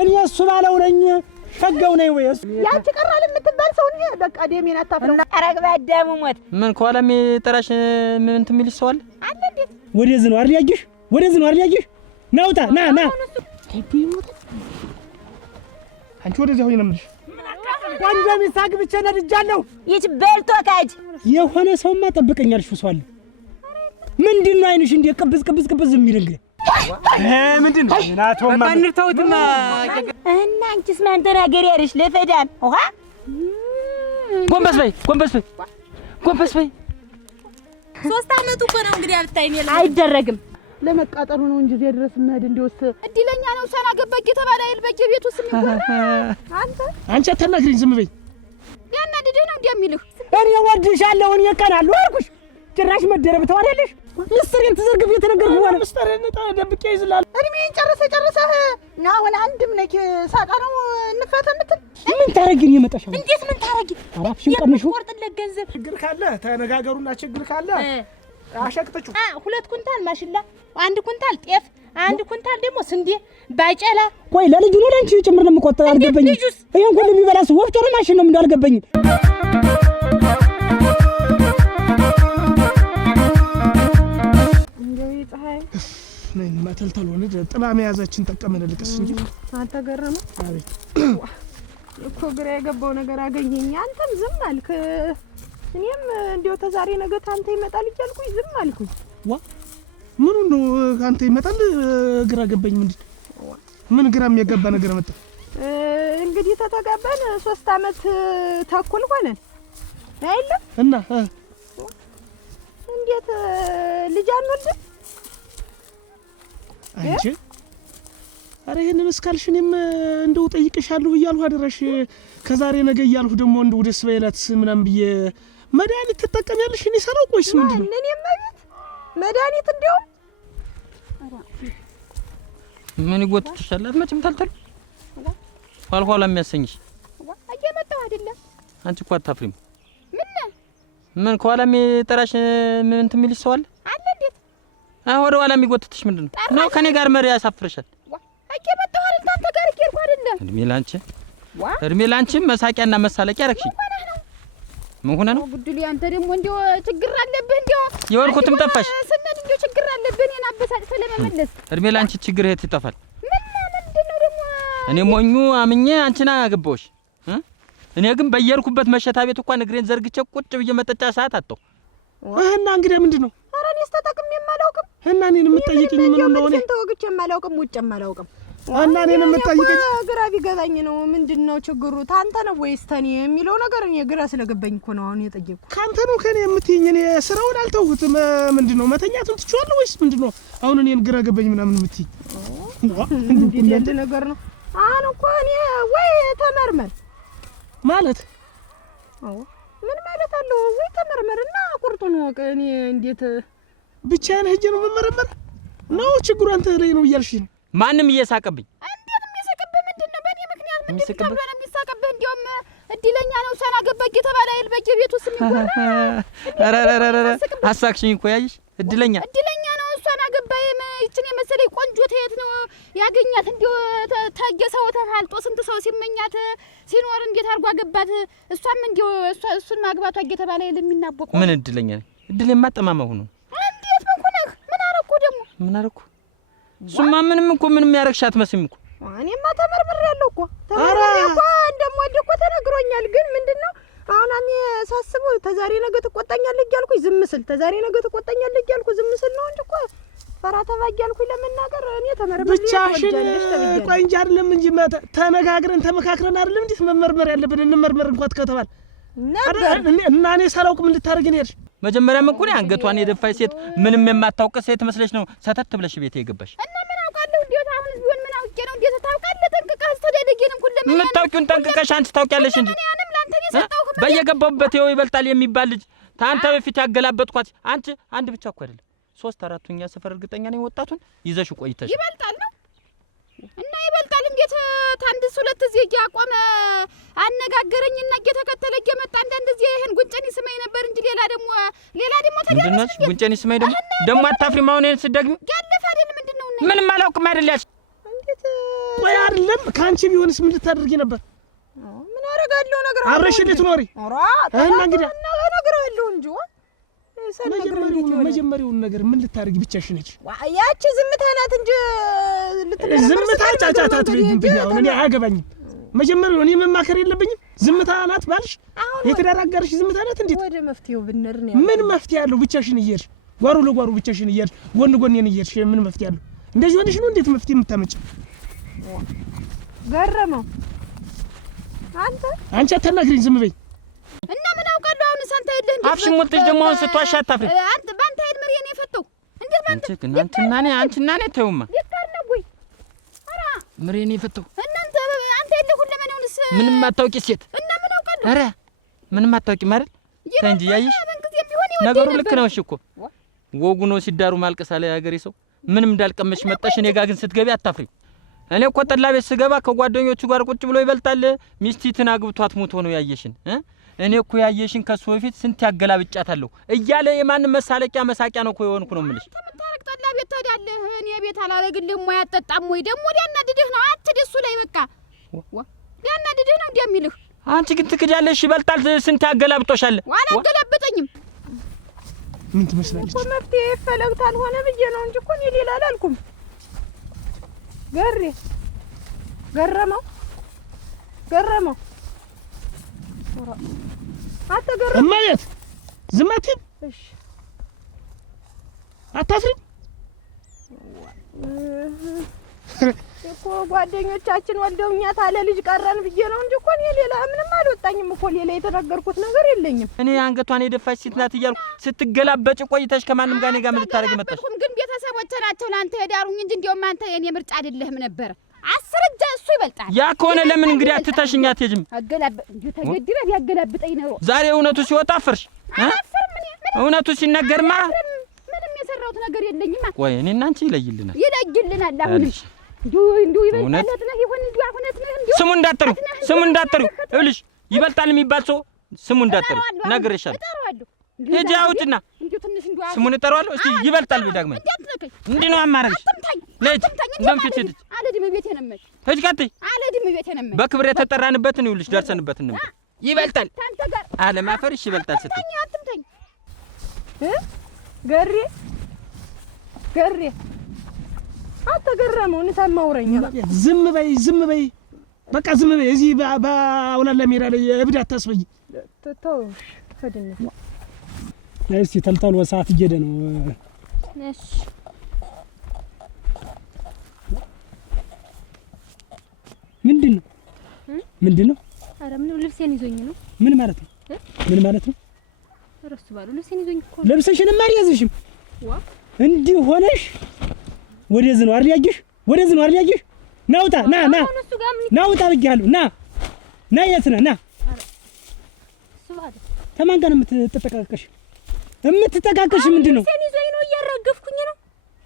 እኔ እሱ ባለው ነኝ ሸጋው ነኝ ወይስ ያቺ ቀራል የምትባል ሰው እንዴ በቃ ደሜን አታፍረው አረግባ ደሙ ሞት ምን ከኋላም የጠራሽ ምን እንትን የሚልሽ ሰው አለ አለ እንዴ ወደዚህ ነው አይደል ያጅሽ ወደዚህ ነው አይደል ያጅሽ ናውጣ ና አንቺ ወደዚህ ሆይ ነው የምልሽ ወንድ ሚሳግ ብቻ ነድጃለሁ ይች በልቶ ካጅ የሆነ ሰውማ ጠብቀኛልሽ ሰው አለ ምንድነው አይንሽ እንዴ ቅብዝ የሚል እንግዲህ ምንድነው ናቶማ ባንርተውትና እና አንቺስ ማን ተናገር ያርሽ ለፈዳም ውሃ ጎንበስ በይ 3 አመቱ እኮ ነው እንግዲህ አልታይኝ አይደረግም ለመቃጠሉ ነው እንጂ እዚህ ድረስ መሄድ እንዲወስ እድለኛ ነው ሰና ገበግ የተባለ አይል በየቤቱ ስም ይወራ አንቺ አትናግሪኝ ዝም በይ ያናድደህ ነው እንዲያሚልህ እኔ ወድሻለሁ እኔ ቀናለሁ አልኩሽ ጭራሽ መደረብ ተዋለልሽ ምስጥሬን ተዘርግፍ የተነገርኩ ዋለ ምስጥሬን ደብቄ ይዝላል እድሜን ጨርሰህ ና ወላ አንድም ነክ ሳጣ ነው እንፈተምትል ምን ታረጊኝ የመጣሽ እንዴት ምን ታረጊ አራፍሽን ቀምሹ ቆርጥለት ገንዘብ ችግር ካለ ተነጋገሩና ችግር ካለ አሸቅጥጩ 2 ኩንታል ማሽላ 1 ኩንታል ጤፍ 1 ኩንታል ደግሞ ስንዴ ባጨላ ቆይ ለልጁ ነው ለአንቺ ጭምር ነው የምቆጥረው አልገባኝ ይሄን ሁሉ የሚበላስ ወፍጮ ነው ማሽን ነው እንዳልገባኝ ነኝ ማተልተል ሆነ ጥላ መያዛችን ተቀመነ ልቅስ እንጂ አታገረመ አቤት እኮ ግራ የገባው ነገር አገኘኝ አንተም ዝም አልክ እኔም እንዴው ተዛሬ ነገ ታንተ ይመጣል ይቻልኩኝ ዝም አልኩኝ ዋ ምን ነው ካንተ ይመጣል ግራ ገባኝ ምን ግራ የሚያገባ ነገር መጣ እንግዲህ ተተጋባን 3 አመት ተኩል ሆነን አይደል እና እንዴት ልጅ አንወልድም አንቺ አረ ይሄንን እስካልሽ እኔም እንደው ጠይቅሻለሁ እያልሁ አደረሽ ከዛሬ ነገ እያልሁ ደግሞ እንደው ደስ በይላት ምናምን ብዬ መድኃኒት ትጠቀሚያለሽ እኔ ሰራው ቆይስ ምንድነው እኔም መድኃኒት እንደው ምን ይጎትትሻል መቼም ታልተል ኋላ የሚያሰኝሽ እየመጣሁ አይደለም አንቺ እኮ አታፍሪም ምን ከኋላ የሚጠራሽ ምን እንትን የሚልሽ ሰው አለ እንዴት ወደ ኋላ የሚጎትትሽ ምንድነው ነው ከኔ ጋር መሪ ያሳፍርሻል እየመጣሁ አይደል ታንተ ጋር ይርኩ አይደለም እድሜ ላንቺ መሳቂያና መሳለቂያ አረክሽ ምን ሆነ ነው ጉድሉ አንተ ደግሞ እንደው ችግር አለብህ እንደው የወልኩትም ጠፋሽ ስነድ እንደው ችግር አለብህ እኔን አበሳጭ ስለመመለስ እድሜ ላንቺ ችግር የት ይጠፋል ምንድነው ደግሞ እኔ ሞኙ አምኜ አንቺና አገባውሽ እኔ ግን በየርኩበት መሸታ ቤት እንኳን እግሬን ዘርግቼ ቁጭ ብዬ መጠጫ ሰዓት አጣው እና እንግዲህ ምንድነው ኧረ እኔስ ተጠቅሜ የማላውቅም እና እኔን የምትጠይቂኝ ምን እንደሆነ ተወግቼ የማላውቅም ውጭ የማላውቅም እና እኔን የምትጠይቂኝ ግራ ቢገባኝ ነው ምንድነው ችግሩ ታንተ ነው ወይስ ተኔ የሚለው ነገር እኔ ግራ ስለገባኝ እኮ ነው አሁን የጠየቅኩ ካንተ ነው ከኔ የምትይኝ እኔ ስራውን አልተውኩትም ምንድነው መተኛቱን ትችዋለህ ወይስ ምንድነው አሁን እኔን ግራ ገባኝ ምናምን የምትይኝ እንዴት ያለ ነገር ነው አሁን እኮ እኔ ወይ ተመርመር ማለት ምን ማለት አለው ወይ ተመርመርና ቁርጡን ወቅ እኔ እንዴት ብቻዬን ሄጄ ነው መመረመር ነው ችግሩ አንተ ላይ ነው እያልሽኝ ማንም እየሳቀብኝ እንዴት የሚያሳቀብህ ምንድነው በእኔ ምክንያት ምንድነው ተብሎ ነው የሚሳቀብህ እንደውም እድለኛ ነው ሰና ገበግ የተባለ አይል በየቤቱ ስም ይወራ አረረረረ አሳክሽኝ እኮ ያይሽ እድለኛ ነው እሷን አገባይ ይችን የመሰለኝ ቆንጆ ተየት ነው ያገኛት እንደው ተገሰው ተፋልጦ ስንት ሰው ሲመኛት ሲኖር እንዴት አርጓ ገባት እሷም እንደው እሱን ማግባቷ እየተባለ ለሚናበቁ ምን እድለኛ ነኝ እድሌማ ጠማማ ሆኖ እንዴት ምን አረኩ ደግሞ ምን አረኩ ሱማ ምንም እኮ ምንም ያረክሻት መስም እኮ እኔማ ተመርምሬያለሁ እኮ እንደምወልድ እኮ ተነግሮኛል ግን ምንድነው አሁን እኔ ሳስበው ተዛሬ ነገ ትቆጣኛለህ እያልኩኝ ዝም ስል ተዛሬ ነገ ትቆጣኛለህ እያልኩ ዝም ስል ነው እንጂ እኮ ፈራ ተባ እያልኩኝ ለመናገር እኔ ተመርምሬ ብቻሽን ቆይ እንጂ አይደለም እንጂ ተነጋግረን ተመካክረን አይደለም እንዴ መመርመር ያለብን እንመርመር እንኳን ከተባለ እና እኔ ሳላውቅ ምን ልታረግ ነው ያልሽ መጀመሪያም እኮ ነው አንገቷን የደፋች ሴት ምንም የማታውቅ ሴት መስለሽ ነው ሰተት ብለሽ ቤት የገባሽ እና ምን አውቃለሁ እንዴት አሁን ቢሆን ምን አውቄ ነው እንዴት ታውቃለህ ጠንቅቀህ አስተዳደጌንም ሁሉ ምን የምታውቂውን ጠንቅቀሽ አንቺ ታውቂያለሽ እንጂ በየገባበት ይኸው ይበልጣል የሚባል ልጅ ታንተ በፊት ያገላበጥኳት አንቺ አንድ ብቻ እኮ አይደለም 3-4ኛ ሰፈር እርግጠኛ ነኝ ወጣቱን ይዘሽ ቆይተሽ ይበልጣል ነው እና ይበልጣል እንዴት ታንድስ ሁለት እዚህ ያቆመ አነጋገረኝና እየተከተለ እየመጣ አንዳንድ እዚህ ይሄን ጉንጨን ይስመኝ ነበር እንጂ ሌላ ደግሞ ምንድነው ጉንጨን ይስመኝ ደግሞ አታፍሪም አሁን እኔን ስደግሚ ያለፈ አይደል ምንድነው ምንም አላውቅም አይደል ያልሽ እንዴት ቆይ አይደለም ካንቺ ቢሆንስ ምን ልታደርጊ ነበር? ምን አደርጋለሁ? ነገር አብረሽ ልትኖሪ እና እንግዲህ ነገር አለው እንጂ መጀመሪያውን ነገር ምን ልታደርጊ ብቻሽን ነች? ያቺ ዝምታ ናት እንጂ ዝምታ ጫጫታት ቢሆን እኔ አያገባኝም። መጀመሪያው እኔ መማከር የለብኝም። ዝምታ ናት ባልሽ የተዳራጋርሽ ዝምታ ናት። እንዴት ወደ መፍትሄው ብንር ነው? ምን መፍትሄ ያለው? ብቻሽን እየሄድሽ ጓሩ ለጓሩ ብቻሽን እየሄድሽ ጎን ጎኔን እየሄድሽ ምን መፍትሄ ያለው? እንደዚህ ሆነሽ ነው እንዴት መፍትሄ የምታመጭ? ገረመው አንቺ አታናግሪኝ፣ ዝም በይ እና ምን አውቃለሁ። አሁን ሳንታ የለህ እንዴ? አፍሽን ሞልተሽ ደግሞ አሁን ስትዋሻ አታፍሪ። አንተ ባንተ ሄድ መሪዬን የፈተው እንዴት ባንተ አንቺና እኔ ተውማ ይካር ነው ወይ? አራ መሪዬን የፈተው እናንተ አንተ የለህ ሁሉ ለማንውንስ ምንም አታውቂ ሴት እና ምን አውቃለሁ። አረ ምንም አታውቂ ማለት ተንጂ ያይሽ ነገሩ ልክ ነው። እሺ እኮ ወጉ ነው ሲዳሩ ማልቀስ አለ ያገሬ ሰው። ምንም እንዳልቀመሽ መጣሽ። እኔ ጋር ግን ስትገቢ አታፍሪ። እኔ እኮ ጠላ ቤት ስገባ ከጓደኞቹ ጋር ቁጭ ብሎ ይበልጣል። ሚስቲትን አግብቷት ሞቶ ነው ያየሽን። እኔ እኮ ያየሽን ከሱ በፊት ስንት ያገላብጫታለሁ እያለ የማን መሳለቂያ መሳቂያ ነው እኮ የሆንኩ ነው የምልሽ። ተምታረቅ ጠላ ቤት ታዲያለህ። እኔ ቤት አላረግልህም ወይ አጠጣም ወይ ደግሞ ሊያናድድህ ነው። አትደሱ ላይ በቃ ሊያናድድህ ነው እንደሚልህ። አንቺ ግን ትክጃለሽ። ይበልጣል ስንት ያገላብጦሻል። አላገላብጠኝም። ምን ትመስላለች እኮ መፍትሄ ይፈለግታል ሆነ ብዬ ነው እንጂ እኮ እኔ ሌላ አላልኩም። ገረመው አትገረም እማየት ዝም አትይም? እሺ አታፍሪም እኮ ጓደኞቻችን ወልደውኛ ታለ ልጅ ቀረን ብዬ ነው እንጂ እኮ እኔ ሌላ ምንም አልወጣኝም እኮ ሌላ የተናገርኩት ነገር የለኝም። እኔ አንገቷን የደፋች ሴት ናት እያልኩ ስትገላበጭ ቆይተሽ ከማንም ጋር እኔ ጋር ምን ልታረጊ መጣሽ? ግን ቤተሰቦቼ ናቸው ለአንተ የዳሩኝ እንጂ እንደውም አንተ የኔ ምርጫ አይደለህም ነበር። አስር እጃ እሱ ይበልጣል። ያ ከሆነ ለምን እንግዲህ አትተሽኝ አትሄጂም? እንዲሁ ተገድረህ ያገላብጠኝ ነው። ዛሬ እውነቱ ሲወጣ አፈርሽ። እውነቱ ሲነገርማ ምንም የሰራሁት ነገር የለኝም። ወይ እኔና አንቺ ይለይልናል። አሁን እንዲሁ ይበልጣለት ነው ይሁን እንዲሁ አሁነት ነው እንዲሁ ስሙ እንዳትጠሪው እልሽ ይበልጣል የሚባል ሰው ስሙ እንዳትጠሪው ነግሬሻለሁ። ሂጂ አውጭና ስሙን እጠራዋለሁ። እስቲ ይበልጣል ዳግመኛ እንዲህ ነው ያማረግሽ። ለእጅ እንደምፊት ሂጂ አለድም ቤቴ ነው የምልህ። ሂጂ ቀጥይ። አለድም ቤቴ ነው የምልህ። በክብር የተጠራንበትን ይኸውልሽ ደርሰንበትን ነው ይበልጣል አለማፈርሽ ይበልጣል ስትይ አትምታኝ። ገሬ አትገረመው እንሰማውረኝ። ዝም በይ በቃ ዝም በይ። እዚህ በአውላላ ሜዳ ላይ እብድ አታስበይ። ተውሽ ሄድን እስቲ ተልተል ሰዓት እየሄደ ነው። እሺ ምንድን ነው? ኧረ ምን ልብሴን ይዞኝ ነው። ምን ማለት ነው? እረሱ ባሉ ልብሴን ይዞኝ እኮ ልብስሽንም አልያዝሽም። እንዲህ ሆነሽ ወደዚህ ነው አይደል ያየሽ? ናውጣ ናውጣ ብያለሁ። ና የት ነህ? ና ተማን ጋር የምትጠቃቀሽ ምንድን ነው? ልብሴን ይዞኝ ነው እያረገፍኩኝ ነው።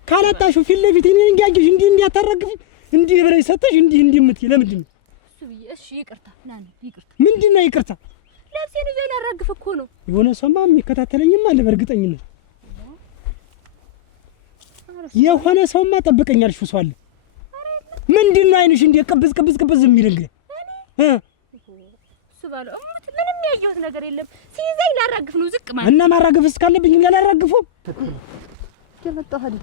ካላጣሽው ፊት ለፊት እኔን እንዲያየሽ እንዲህ አታረግፊ። እንዲህ ብለሽ ሰጠሽ እንዲህ የምትይ ለምንድን ነው? እሺ ይቅርታ ይቅርታ። ምንድን ነው ይቅርታ? ልብሴን ይዞኝ ላረግፍ እኮ ነው። የሆነ ሰውማ የሚከታተለኝም አለ በእርግጠኝነት። የሆነ ሰውማ ጠብቀኛል ሰው አለ። ምንድን ነው አይንሽ እንደ ቅብዝ የሚል እንግዲህ እሱ ባለው ምንም ያየሁት ነገር የለም። ሲይዘኝ ላራግፍ ነው ዝቅ ማለት እና ማራገፍ እስካለብኝ ላራግፈው የመጣሁ አይደል?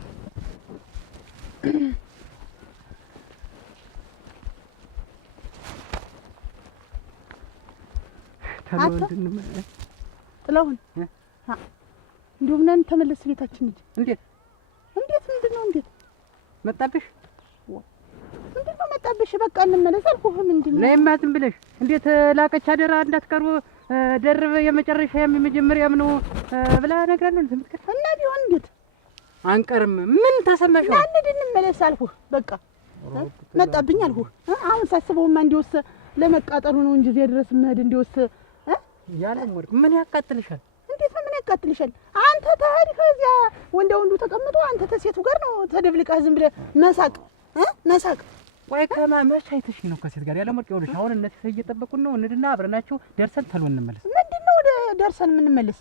ጥላሁን እንደው ምናምን ተመለስ ቤታችን እንጂ። እንዴት ምንድነው? እንዴት መጣብሽ? ምንድነው መጣብሽ? በቃ እንመለስ አልኩህ። ምንድነው ነይማ ዝም ብለሽ እንዴት ላቀች አደራ እንዳትቀርቡ ደርብ የመጨረሻ የመጀመሪያም ነው ብላ ነግራለን። እና ቢሆን እንዴት አንቀርም። ምን ተሰማሽ? አንድ እንመለስ አልኩህ። በቃ መጣብኝ አልኩህ። አሁን ሳስበውማ እንዲወስ ለመቃጠሉ ነው እንጂ እዚያ ድረስ መሄድ እንዲወስ ያለም ወርቅ ምን ያቃጥልሻል? እንዴት ነው ምን ያቃጥልሻል? አንተ ተሄድህ እዚያ ወንዱ ተቀምጦ አንተ ተሴቱ ጋር ነው ተደብልቀህ ዝም ብለህ መሳቅ። ወይ ከማመሽ አይተሽ ነው ከሴት ጋር ያለም ወርቅ ይኸውልሽ። አሁን እነሱ እየጠበቁን ነው። እንድና አብረናቸው ደርሰን ተሎ እንመለስ። ምንድነው ወደ ደርሰን የምንመለስ?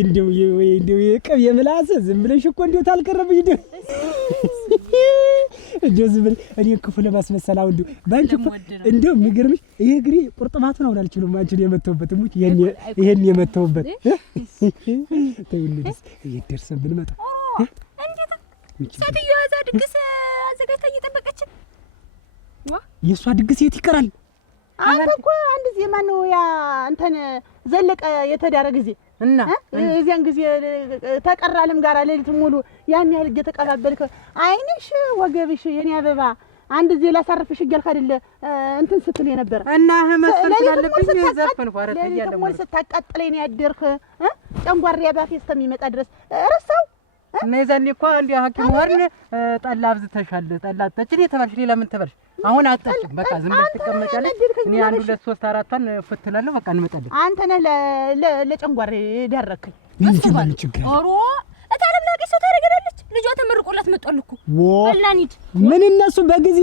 እንደው የቅብ የምላስ ዝም ብለሽ እኮ እንደው ታልቀረብኝ እንደው ዝም ብለህ እኔን ክፉ ለማስመሰል አሁን ባንቺ እንደው የሚገርምሽ ይሄ እግሬ ቁርጥማቱን አሁን አልችልም። አንቺን የመተውበት ሙች ይሄን የመተውበት ተውልልስ እየደርሰን ብንመጣ እንዴት ሴትዮዋ እዛ ድግስ አዘጋጅታ እየጠበቀችን የእሷ ድግስ የት ይቀራል? አንተ እኮ አንድ ጊዜ ማነው ያ እንትን ዘለቀ የተዳረ ጊዜ እና እዚያን ጊዜ ተቀራልም ጋር ሌሊት ሙሉ ያን ያህል እየተቀባበልክ አይንሽ ወገብሽ የኔ አበባ አንድ ጊዜ ላሳርፍሽ እያልክ አይደለ እንትን ስትል የነበረ እና ህመም ስላለብኝ ዘፈን ፏረት ይያለ ሞል ስታቃጥለኝ ነው ያደርክ ጨንጓሪያ ባፌ እስከሚመጣ ድረስ ረሳው እና የዛኔ እኮ እንደ ሐኪም ወርን ጠላ አብዝተሻል ጠላ አጠጭኝ የተባልሽ ሌላ ምን ተባልሽ? አሁን አጠጭም በቃ ዝም ብለሽ ትቀመጫለሽ። እኔ 1 2 3 4ን ፍትላለሁ በቃ እንመጣለን። አንተ ነህ ለጨንጓሬ ዳረከኝ። ምን ችግር ኦሮ እታለም ላገሰ ታረጋለች። ልጇ ተመርቆላት መጥቷል እኮ በላኒድ ምን እነሱ በጊዜ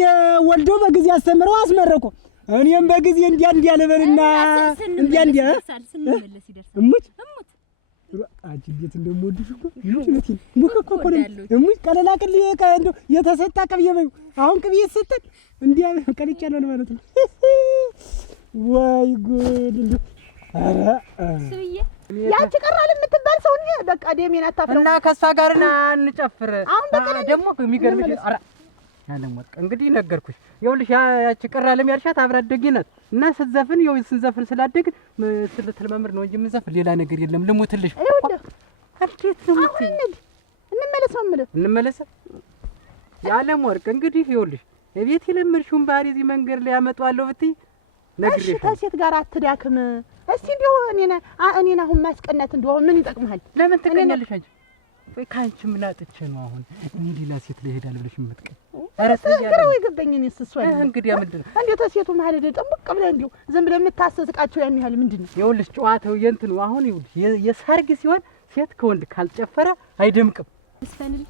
ወልዶ በጊዜ አስተምረው አስመረቁ። እኔም በጊዜ እንዲያ ለበልና እንዲያ ስንመለስ ይደርሳል። እሙት አንቺ እንዴት እንደምወድሽ እኮ ልጅነቴ ሙከኮ ኮን እሙት ቀለላቅል እንደው የተሰጣ ቅቤ በይው አሁን ቅቤ ይሰጣል እንዲያ ቀልቻለሁ ማለት ነው። ወይ ጉድ እንደው ኧረ ስብዬ ያቺ ቀራል የምትባል ሰው እንዴ በቃ ደሜን አታፍረው እና ከሷ ጋርና እንጨፍር ደግሞ የሚገርምሽ ኧረ ያለም ወርቅ እንግዲህ ነገርኩሽ። ይኸውልሽ ያቺ ቀራለም ያልሻት አብራ አደጌ ናት እና ስትዘፍን ይኸው ስንዘፍን ስላደግን ስለተለማመድ ነው እንጂ የምንዘፍን ሌላ ነገር የለም። ልሙትልሽ እንዴት ልሙት እንመለስ ነው የምልህ እንመለስ ያለም ወርቅ እንግዲህ ይኸውልሽ የቤት የለመድሽውን ባህሪ እዚህ መንገድ ላይ ያመጣዋለሁ ብትይ ነግሬሽ እሺ ከሴት ጋር አትዳክም እስቲ እንደው እኔን አሁን ማስቀናት እንደው ምን ይጠቅምሃል? ለምን ትቀኛለሽ አንቺ? ወይ ካንቺ ምን አጥቼ ነው አሁን እኔ ሌላ ሴት ላይ ሄዳል ብለሽ የምትቀኝ? ኧረ ተገረው ይገበኝ እኔ እሱ አይደል እንግዲህ ምንድነው እንዴ ተሴቱ መሀል ጠብቅ ብለህ እንደው ዝም ብለህ የምታሰስቃቸው ያን ያህል ምንድነው? ይኸውልሽ ጨዋታው የእንትኑ አሁን ይኸውልሽ የሰርግ ሲሆን ሴት ከወንድ ካልጨፈረ አይደምቅም። እስፈንል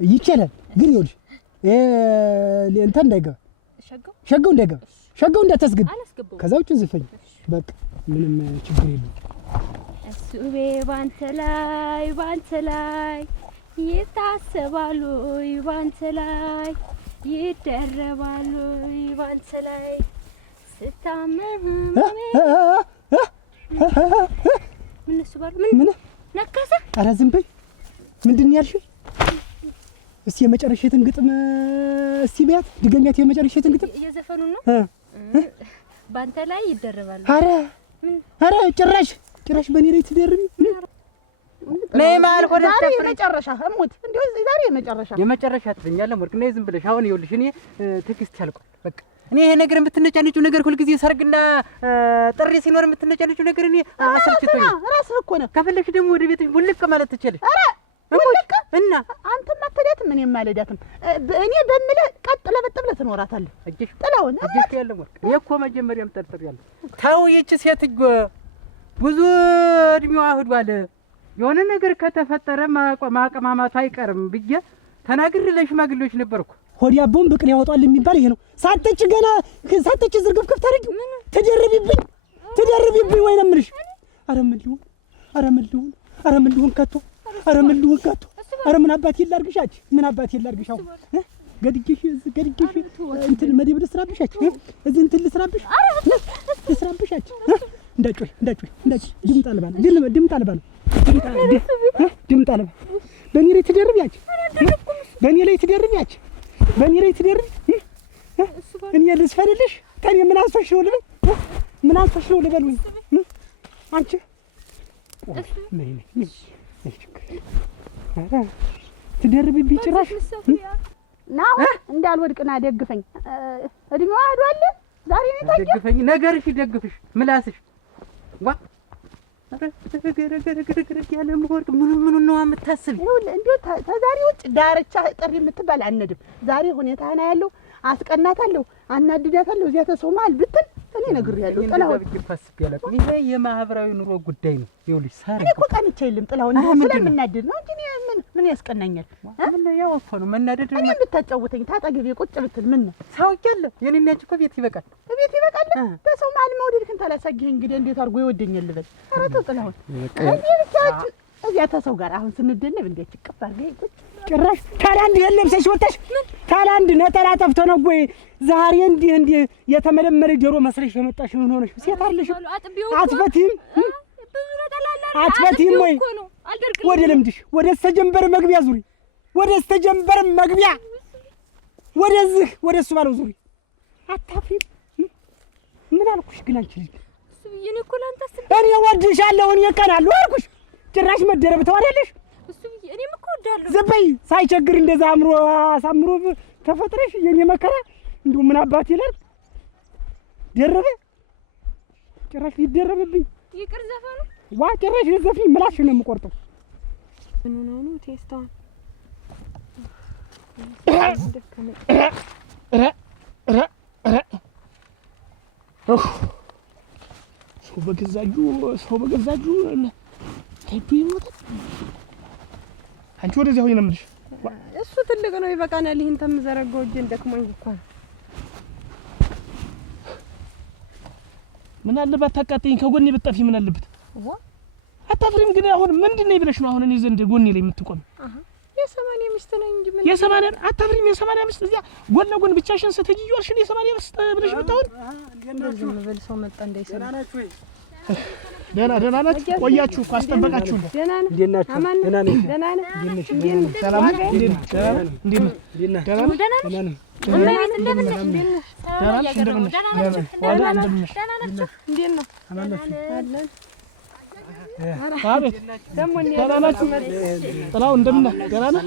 ይችላል ግን ይኸውልሽ እንትን እንዳይገባ ሸጋው እንዳይገባ ሸጋው እንዳታስገቢ ከዛ ውጭ ዝፈኝ በቃ ምንም ችግር የለም። እሱቤ ባንተ ላይ ይታሰባሉ ባንተ ላይ ይደረባሉ ባንተ ላይ ስታመም ምን እሱ ባል ምን ነከሰ? ኧረ ዝም በይ ምንድን ያልሽው? እስቲ የመጨረሻትን ግጥም እስቲ ቢያት ድገሚያት የመጨረሻትን ግጥም እየዘፈኑ ነው ባንተ ላይ ይደረባሉ። ኧረ ጭራሽ በእኔ ላይ ትደርቢ ነይ ማል ወደ ዛሬ የመጨረሻ እሙት እንደው ዛሬ የመጨረሻ ትኛለ ወርቅ ነይ ዝም ብለሽ አሁን ይኸውልሽ እኔ ትዕግስት ያልቋል በቃ እኔ ይሄ ነገር የምትነጫነጪው ነገር ሁልጊዜ ሰርግና ጥሪ ሲኖር የምትነጫነጪው ነገር እኔ አሰልችቶኝ ራስህ እኮ ነው። ከፈለግሽ ደግሞ ወደ ቤትሽ ቡልቅ ማለት ትችያለሽ። ኧረ ቡልቅ እና አንተም አትሄዳትም እኔም አልሄዳትም። እኔ በምልህ ቀጥ ለበጥ ብለህ ትኖራታለህ። እጅሽ ጥላውን እጅሽ ያለ ወርቅ እኔ እኮ መጀመሪያም ጠርጥሬያለሁ። ተው ይህች ሴትዮ ብዙ እድሜዋ ሄዷል። የሆነ ነገር ከተፈጠረ ማቀማማቱ አይቀርም ብዬ ተናግሬ ለሽማግሌዎች ነበርኩ። ሆዲያቦን ብቅል ያወጣል የሚባል ይሄ ነው። ሳትጭ ገና ሳትጭ ዝርግፍግፍ ታረጊው ትደርቢብኝ ወይ ነው የምልሽ። ኧረ ምን ልሁን ከቶ ኧረ ምን አባቴ ላድርግሻች ምን አባቴ ላድርግሻው ገድጌሽ እንትን መደብ ልስራብሻች እዚህ እንትን ልስራብሻች እንዳጮይ ድምጥ አልባ በእኔ ላይ ትደርቢያች እኔ ልስፈልልሽ ከኔ ምን አልፈሽ ነው ልበል ወይ አንቺ ነይ ትደርቢብኝ ጭራሽ ናው እንዳልወድቅና ደግፈኝ እድሜዋ ሄዷል። ዛሬ ነው ታውቂ ደግፈኝ ነገርሽ ደግፍሽ ምላስሽ ዋ ያለ ወርቅ ምን ነው የምታስቢ? እንደው ተዛሬ ውጭ ዳርቻ ጥሪ የምትባል አንድም ዛሬ ሁኔታና ያለው አስቀናታለሁ አናድዳታለሁ እዚያ ተሰው መሀል ብትል እኔ ነግሬያለሁ። ጥላው ይሄ የማህበራዊ ኑሮ ጉዳይ ነው። ይኸውልሽ ሳር እኮ ቀንቼ የለም ጥላው እንደው ስለምናደድ ነው እንጂ ምን ያስቀናኛል? ያው እኮ ነው መናደድ። እኔ ብታጫውተኝ ታጠገቤ ቁጭ ብትል ምን ነው ሳውቂያለ የኔና አንቺ እኮ ቤት ይበቃል። በሰው መሀል መውደድክን ታላሳጊህ እንግዲህ እንዴት አድርጎ ይወደኛል ልበል? ኧረ ተው ጥላው እዚህ ብቻ እዚያ ተሰው ጋር አሁን ስንደነብ እንዴት ይቀባል? ቁጭ ጭራሽ ታላንድ የለብሰሽ ወጣሽ። ታላንድ ነጠላ ጠፍቶ ነው ወይ ዛሬ እንዲህ የተመለመለ ጆሮ መስለሽ የመጣሽ ምን ሆነሽ? ሴት አይደለሽ? አትፈቲም አትፈቲም ወይ? ወደ ልምድሽ ወደ ስተጀንበር መግቢያ ዙሪ፣ ወደ ስተጀንበር መግቢያ ወደዚህ ወደ እሱ ባለው ዙሪ። አታፍሪም? ምን አልኩሽ ግን አንቺ ልጅ? እኔ ወድሻለሁ፣ እኔ እቀናለሁ አልኩሽ። ጭራሽ መደረብ ተዋለሽ። እኔም እኮ ወዳለሁ። ዝም በይ። ሳይቸግር እንደዛ አሳምሮ ተፈጥረሽ የኔ መከራ እንደው ምን አባት ይላል ደረበ። ጭራሽ ሊደረብብኝ ይቅር ዘፈኑ ዋ ጭራሽ ዘፈኝ ምላሽ ነው የምቆርጠው። ምን ሆኖ ነው ቴስታው ሰው በገዛጁ ታይቱ ይሞታል። አንቺ ወደዚያ ሆይ ነው የምልሽ። እሱ ትልቅ ነው ይበቃናል። ይሄን ተምዘረጋው እጄን ደክሞኝ እኮ ምን አለበት ታቃጥኝ ከጎኔ ብትጠፊ ምን አለበት? አታፍሪም? ግን አሁን ምንድነው ይብለሽ ነው አሁን እኔ ዘንድ ጎኔ ላይ የምትቆም? የሰማንያ ሚስት ነኝ እንጂ ምን የሰማንያ አታፍሪም? የሰማንያ ሚስት እዚያ ጎን ለጎን ብቻሽን ስትይዩልሽ እኔ የሰማንያ ሚስት ብለሽ መጣሁን። ዝም በል ሰው መጣ እንዳይሰማ። ደህና ናችሁ? ቆያችሁ እኮ አስጠበቃችሁ። ደህና ነህ? እንዴት ናችሁ? ደህና ነኝ። ደህና ነህ? ሰላም ነህ? እንዴት ነህ? ደህና ነህ? ደህና ነህ? ደህና ነኝ። እማዬት እንደምን ነህ? እንዴት ነው? አለን አቤት ደግሞ ደህና ናችሁ? ጥላው እንደምን ነህ? ደህና ነህ?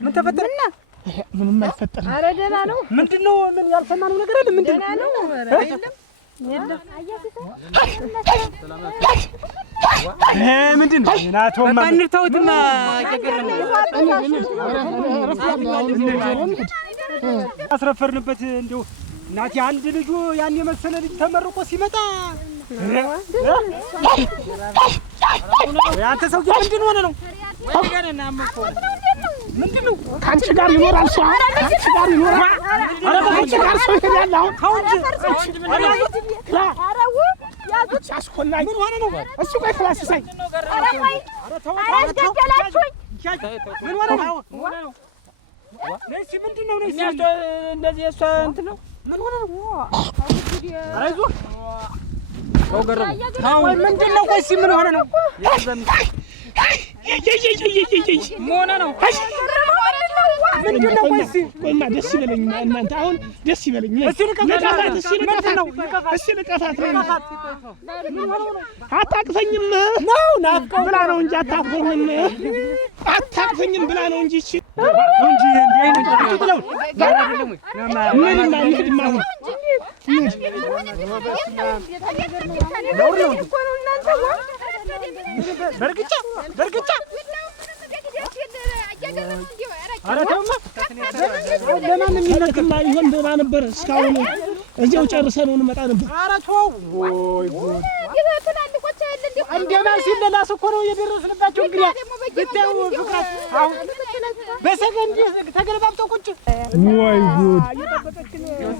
ምን ተፈጠረ? ምንም አይፈጠርም። ኧረ ደህና ነው። ምንድነው? ምን ያልሰማነው ነገር አለ? ምንድነው? ደህና ነው። ኧረ የለም ምንድን ነው? በቃ እንተውትና አስረፈርንበት። እንደው እናቴ አንድ ልጁ ያን የመሰለ ልጅ ተመርቆ ሲመጣ አንተ ሰው ምንድን ሆነ ነው? ምንድን ነው? ከአንቺ ጋር ይኖራል ሰው ከአንቺ ጋር ይኖራል። ኧረ ከአንቺ ጋር ሰው ይሄዳል። አሁን ያዙት አስኮናኝ ምን ሆነ ነው? እሱ ቆይ ክላስ ሳይ ኧረ ቆይ አስገደላችሁኝ። ምን ሆነ ነው? ነሲ ምንድን ነው? ነሲ እንደዚህ እሷ እንትን ነው። ምን ሆነ ነው? አይዞህ ተው ገረሙ። ምንድን ነው? ቆይ ምን ሆነ ነው? ሞና ነው ምንድን ነው? ቆይማ ደስ ይበለኝ እናንተ አሁን ደስ ይበለኝ። እስኪ ልቀፋት አታቅፈኝም ነው ናፍቀው ብላ ነው እንጂ አታቅፈኝም ብላ ነው እንጂ እቺ እንጂ ምንም አንሄድም አሁን በርግጫ ኧረ ተውማ ለማን የሚነግርማ ይሆን ደህና ነበር እስካሁን እዚያው ጨርሰን እንመጣ ነበር። ኧረ ተው ወይ ጉድ እንደማ ሲለላስ እኮ ነው የደረስንባቸው። እንግዲህ ብታዩ ፍቅራት አሁን በሰገንድ ተገለባብጠው ቁጭ ወይ ጉድ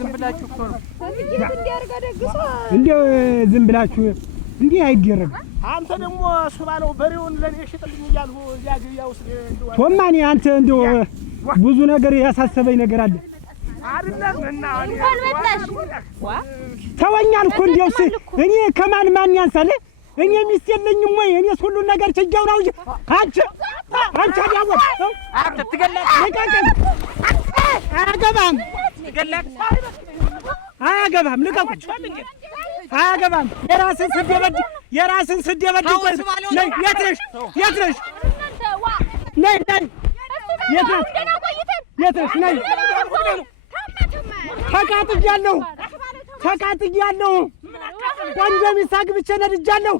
ዝም ብላችሁ እኮ ነው እንደው ዝም ብላችሁ እንዲህ አይደረግም። አንተ ደግሞ እሱ ባለው በሬውን ለኔ ሽጥልኝ እያልሁ እዚያ ግብያ ውስጥ ቶማኔ አንተ እንደው ብዙ ነገር ያሳሰበኝ ነገር አለ አይደለምና እንኳን መጣሽ ተወኛል እኮ እንደው እኔ ከማን ያንሳለ? እኔ ሚስት የለኝም ወይ? እኔስ ሁሉን ነገር ቸጃው ነው እንጂ አንቺ አዳወጥ አንተ ትገለጥ አያገባም ልቀቁኝ። አያገባም የራስን ስደበድ ነይ የት ነሽ ነይ ተቃጥያለሁ ቆንጆ ሚስት አግብቼ ነድጃለሁ።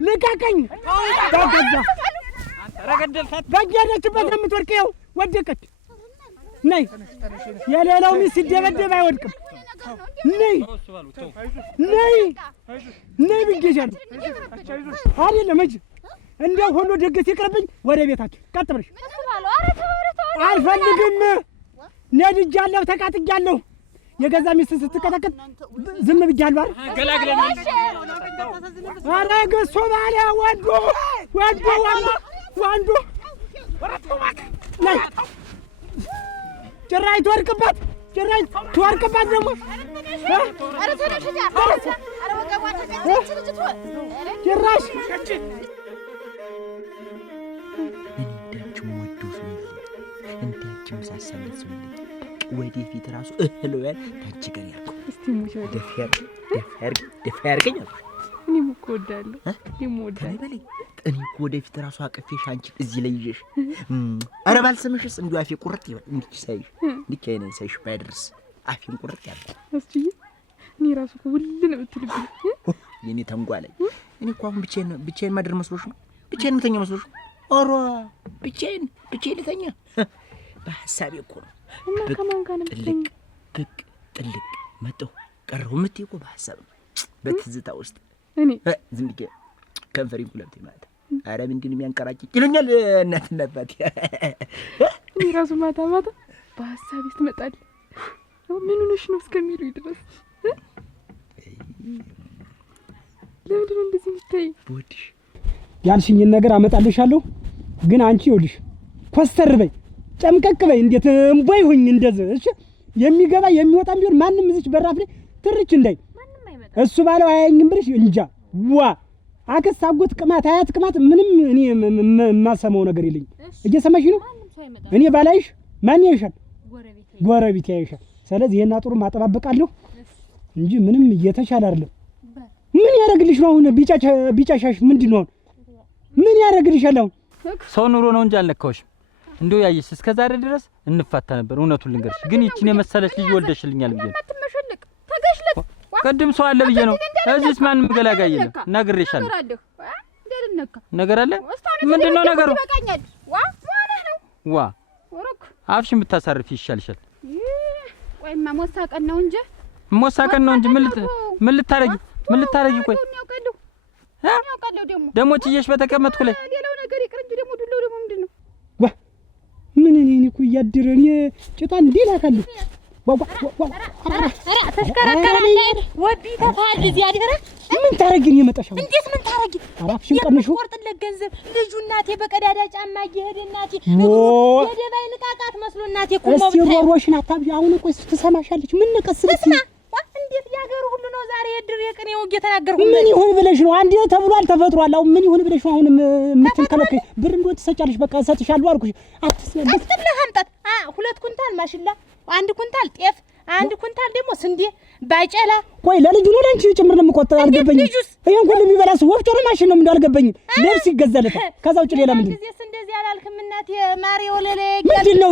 ልቀቀኝ። በገደችበት የምትወድቀው ወደቀች። ነይ የሌላው ሚስት ሲደበደብ አይወድቅም። ነይ ብዬሻለሁ አይደለም እንጂ እንደው ሆኖ ድግስ ይቅርብኝ። ወደ ቤታችን ቀጥ ብለሽ አልፈልግም። ነድጃለሁ፣ ተቃጥጃለሁ። የገዛ ሚስት ስትቀጠቅጥ ዝም ብያለሁ አይደል? ገላግለናል። ኧረ ገሶ ባለ ወንዱ ጭራሽ ትወርቅባት ደግሞ ጭራሽ እንዳንቺ መሳሳለት ሰው ወደፊት ራሱ እህለዋል ታንቺ ጋር ያልኩ እስቲ ሙሽ ደፋር ገኝ እኔም እኮ እወዳለሁ በለኝ። እኔ እኮ ወደፊት ራሱ አቅፌሽ አንቺ እዚህ ላይ ይዤሽ ኧረ ባልሰምሽስ እንዲሁ አፌ ቁርጥ ይበል እንዲህ ሳይሽ እንዲህ አይነን ሳይሽ ባይደርስ አፌን ቁርጥ ያለ እስቲ እኔ ራሱ እኮ ሁሉ ነው የምትልብኝ የኔ ተንጓለኝ። እኔ እኮ አሁን ብቻዬን ማድር መስሎሽ ነው? ብቻዬን ምተኛ መስሎሽ ነው? ኦሮ ብቻዬን ልተኛ በሐሳቤ እኮ ነው። እና ከማን ጋር ነው የምትተኛ? ብቅ ጥልቅ መጣሁ ቀረሁ የምትይ እኮ በሐሳብ ነው፣ በትዝታ ውስጥ እኔ ዝም ብዬ ከንፈሪን ኩለምቴ ማለት ኧረ ምንድን የሚያንቀራጭቅ ይሉኛል እናትና አባቴ። እኔ ራሱ ማታ በሐሳቤ ትመጣለህ ምን ሆነሽ ነው እስከሚሉኝ ድረስ ለምንድን ነው እንደዚህ የምትይኝ? ብወድሽ ያልሽኝን ነገር አመጣልሻለሁ። ግን አንቺ ይኸውልሽ ኮስተር በይ፣ ጨምቀቅ በይ፣ እንዴት እምቦይ ሁኝ እንደዚህ። እሺ የሚገባ የሚወጣም ቢሆን ማንም እዚች በራፍ ላይ ትርች እንዳይ እሱ ባለው አያየኝም ብለሽ እንጃ። ዋ አክስት፣ አጎት፣ ቅማት፣ አያት፣ ቅማት ምንም እኔ የማሰማው ነገር የለኝም። እየሰማሽ ነው? እኔ ባላይሽ ማን ያይሻል? ጎረቤት ያይሻል። ስለዚህ ይሄን አጥሩ ማጠባበቃለሁ እንጂ ምንም እየተሻለ አይደለም። ምን ያደርግልሽ ነው አሁን? ቢጫሻሽ ምንድን ነው? ምን ያደርግልሻል አሁን? ሰው ኑሮ ነው እንጂ አልነካውሽም። እንደው ያየሽ እስከ ዛሬ ድረስ እንፋታ ነበር። እውነቱን ልንገርሽ ግን ይቺን የመሰለች ልጅ ወልደሽልኛል ብዬ ነው። ቅድም ሰው አለ ብዬ ነው። እዚህስ ማንም ገላጋይ የለም። ነግሬሻለሁ። ነገር አለ። ምንድነው ነገሩ? ዋ አፍሽን ብታሳርፊ ይሻልሻል። ቆይማ ሞሳቀን ነው እንጂ ምን ልታረጊ? ቆይ ደግሞ ትየሽ በተቀመጥኩ ላይ ሌላው ነገር ይቅር እንጂ ደግሞ ዱላው ደግሞ ምንድነው? ዋ ምን እኔ እኮ እያደረኝ ጭጣን እንዴት አካለሁ ተሽከረከራለህ ወዲ ተፋል እዚህ አደረ ምን ታረጊኝ? የመጣሽ እንዴት ምን ታረጊ? አራፍሽን ቀንሹ ቆርጥለት ገንዘብ ልጁ እናቴ በቀዳዳ ጫማ እየሄደ እናቴ የደባይ ንቃቃት መስሎ እናቴ ቆሞ እስቲ ሮሮሽን አታብጂ። አሁን ቆይ ትሰማሻለች። ምን ነቀስልሽ? እንዴት ያገሩ ሁሉ ነው ዛሬ የድር የቅኔ ወግ የተናገርኩ። ምን ይሁን ብለሽ ነው? አንዴ ተብሏል ተፈጥሯል። አሁን ምን ይሁን ብለሽ ነው አሁን የምትከለከይ? ብር እንደው ትሰጫለሽ። በቃ እሰጥሻለሁ አልኩሽ። አትስለሽ አትብለህ አምጣት። 2 ኩንታል ማሽላ፣ 1 ኩንታል ጤፍ፣ 1 ኩንታል ደግሞ ስንዴ ባጨላ። ቆይ ለልጁ ነው ለአንቺ ጭምር ነው የምቆጥረው? አልገባኝም። ይሄን ሁሉ የሚበላስ ወፍጮ ነው ማሽን ነው? ምን አልገባኝም። ልብስ ይገዛለታል። ከዛ ውጭ ሌላ ምንድን ነው? እንደዚህ አላልክም እናቴ ማሪ ወለለ ምንድን ነው?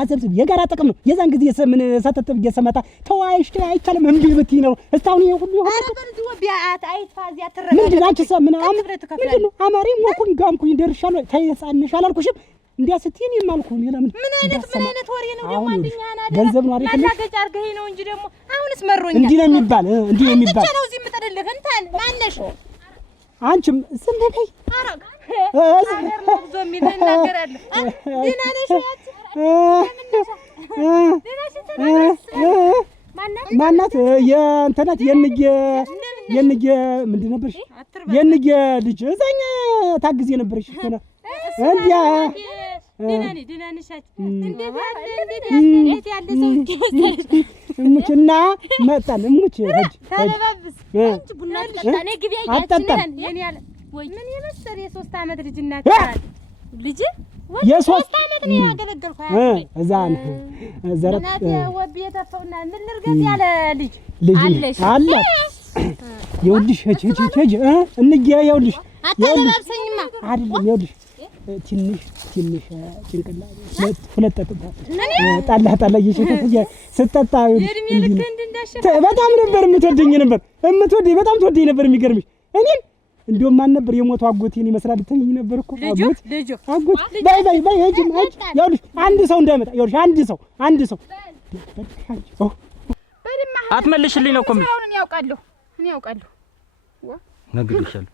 አሰብስብ የጋራ ጥቅም ነው። የዛን ጊዜ ምን ሰተት እየሰመጣ ተዋይሽ አይቻልም እምቢ ብትይ ነው እስካሁን ይሄ ሁሉ ይሆናል። አረበልዚ ወቢያት አይፋዚ አትረጋ ምንድን አንቺ ሰምን ምንድን ነው? አማሪ ሞኩኝ ጋምኩኝ ደርሻለሁ። ተይሳንሽ አላልኩሽም? እንዲያ ስትይኝ የማልኩኝ ለምን ምን አይነት ወሬ ነው ደግሞ? አንደኛ ናዳ ገንዘብ ነው አይደል? ማላገጫ አርገኝ ነው እንጂ ደግሞ አሁንስ መሮኛል። እንዲህ ነው የሚባል ነው እዚህ የምጠደልህ እንታን ማነሽ? አንቺም ዝም በይ። አረጋ አገር ነው ብዙ የሚናገራል። ደህና ነሽ ማናት? የእንተናት የንጌ ምንድን ነበርሽ? የንጌ ልጅ እዛኛ ታግዜ ነበርሽ እኮ ነው እንዲያ እሙችና መጣን። እሙች ምን የመሰለ የ3 ዓመት ልጅ እናት ልጅ የ3 ዓመት ነው ያገለገልኩ። እዛ ዘረት ወብ የተፈውና ምን ልርገት ያለ ልጅ አለ። ይኸውልሽ ሂጂ እንጌ ይኸውልሽ አታለባብሰኝማ አይደለም ይኸውልሽ ትንሽ ጭንቅላት 2 ጣላ ስትጠጣ በጣም ነበር የምትወደኝ በጣም ትወደኝ ነበር። የሚገርምሽ እኔን እንደውም ማን ነበር የሞተው አጎቴን ይመስላል ትንኝ ነበር እኮ አጎት በይ ሂጂ ይኸውልሽ አንድ ሰው እንዳይመጣ ይኸውልሽ አንድ ሰው አትመልሽልኝ ነው እኮ እኔ ያውቃለሁ ነግሬሻለሁ።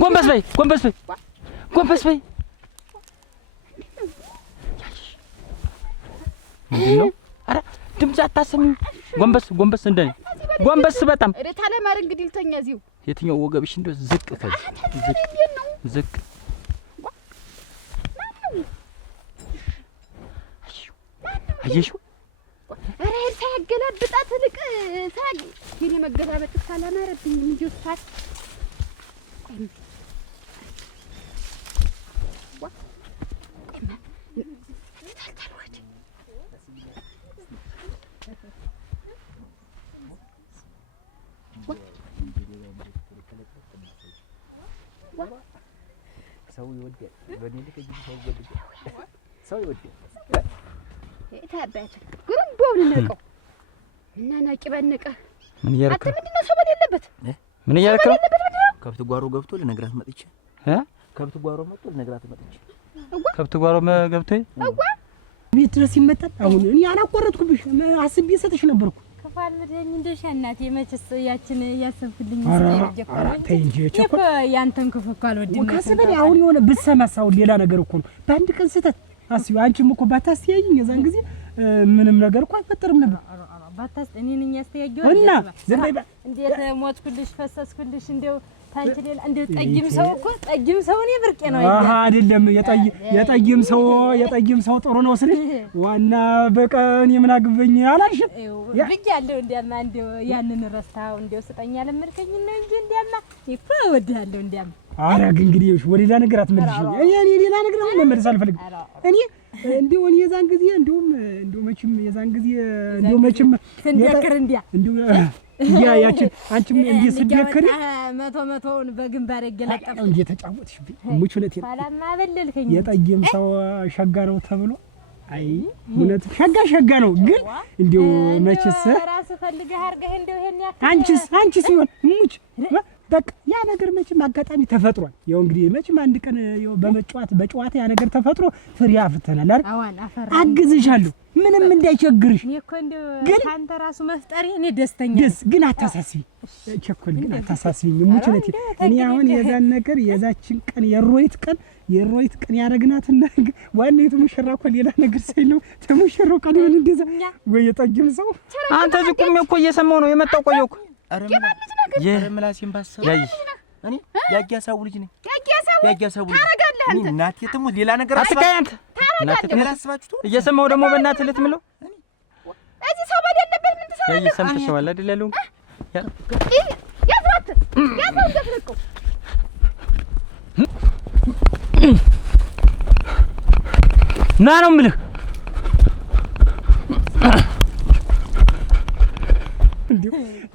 ጎንበስ በይ ጎንበስ በይ ጎንበስ በይ። ምንድን ነው? ኧረ ድምፅ አታሰሚኝ። ጎንበስ ጎንበስ እንደኔ ጎንበስ በጣም ታለ ማር እንግዲህ ልተኛ እዚሁ። የትኛው ወገብሽ እንደው ዝቅ ከዚህ ዝቅ አየሽው? ኧረ ሳያገላብጣት ልቅ ሳግ የኔ መገላበጥ ካላማረብኝ እንጂ እሷት ሰው ይወዳል። በኔ ልክ እዚህ ሰው ይወዳል። ታባያት ግሩምቦውን ነቀው እና ናቂ በነቀ ምን እያረከ አንተ ምንድነው ሰው በሌለበት ምን እያረከ ከብት ጓሮ ገብቶ ልነግራት መጥቼ ከብት ጓሮ መጥቶ ልነግራት መጥቼ ከብት ጓሮ ገብቶ ቤት ድረስ ይመጣል። አሁን እኔ አላቆረጥኩብሽ አስቤ ሰጥሽ ነበርኩ። ከፋል ምደኝ እንደሻ እናቴ መችስ ያችን ያሰብክልኝ ተይ እንጂ እኮ ያንተን ክፉ እኮ አልወድም። ከስበል አሁን የሆነ ብትሰማሳው ሌላ ነገር እኮ ነው። በአንድ ቀን ስህተት አስዩ። አንቺም እኮ ባታስተያይኝ የዛን ጊዜ ምንም ነገር እኮ አይፈጠርም ነበር። ባታስ እኔ ነኝ ያስተያየው እና ዝም በይ። እንዴት ሞትኩልሽ ፈሰስኩልሽ እንደው ታንቺ ሌላ እንደው ጠይም ሰው እኮ ጠይም ሰው እኔ ብርቄ ነው አይደለም። የጠይም ሰው ጥሩ ነው ስልሽ ዋና በቀን የምናግበኝ አላልሽም ብያለሁ። እንዲያማ እንደው ያንን ረስታው እንደው ስጠኛ ለምርከኝ ነው እንጂ እንዲያማ እኮ እወድሃለሁ እንዲያማ አረግ እንግዲህ ወደ ሌላ ነገር አትመልሽ። እኔ ሌላ ነገር መመለስ አልፈልግም። እኔ እንደው የዛን ጊዜ እንደው መቼም የዛን ጊዜ እንደው መቼም እንደከር እንደው ያችን አንቺም እንዴ ስደከሪ መቶውን በግንባር ይገለጣል እንዴ ተጫወትሽብኝ። ሙቹለቴ ሰላም አበለልከኝ። የጠይም ሰው ሸጋ ነው ተብሎ አይ እውነት ሸጋ ነው። ግን እንደው መቼስ ራስ ፈልገህ አርገህ እንደው ይሄን አንቺስ ይሆን ሙች በቃ ያ ነገር መቼም አጋጣሚ ተፈጥሯል። ያው እንግዲህ መቼም አንድ ቀን ያው በጨዋታ ያ ነገር ተፈጥሮ ፍሬ አፍርተናል አይደል? አዋን አፈራ አግዝሻለሁ ምንም እንዳይቸግርሽ። እኔ እኮ እንደው ካንተ ራሱ መፍጠሪ እኔ ደስተኛ ግን አታሳስቢ ቸኮል ግን አታሳስቢኝ ሙችለቴ። እኔ አሁን የዛን ነገር የዛችን ቀን የሮይት ቀን ያረግናትና ዋናይቱ ሙሽራ እኮ ሌላ ነገር ሳይለው ተሙሽራው ቀን ይሁን እንደዛ ወይ የጠጅም ሰው አንተ ዝቁም እኮ እየሰማው ነው የመጣው። ቆየው እኮ የምላሴን ባሰብ እኔ ያጊያሳው ልጅ ነኝ። ያጊያሳው ልጅ ታረጋለህ አንተ እናቴ ተሞ ሌላ ነገር አትካያንት ሌላ አስባችሁ እየሰማው ደግሞ በእናትህ ልትምለው እዚህ ሰው በሌለበት ምን ትሰራለህ? ሰምተሽዋል አይደል ያለው ያዝራት እንደፍረቀው ና ነው የምልህ።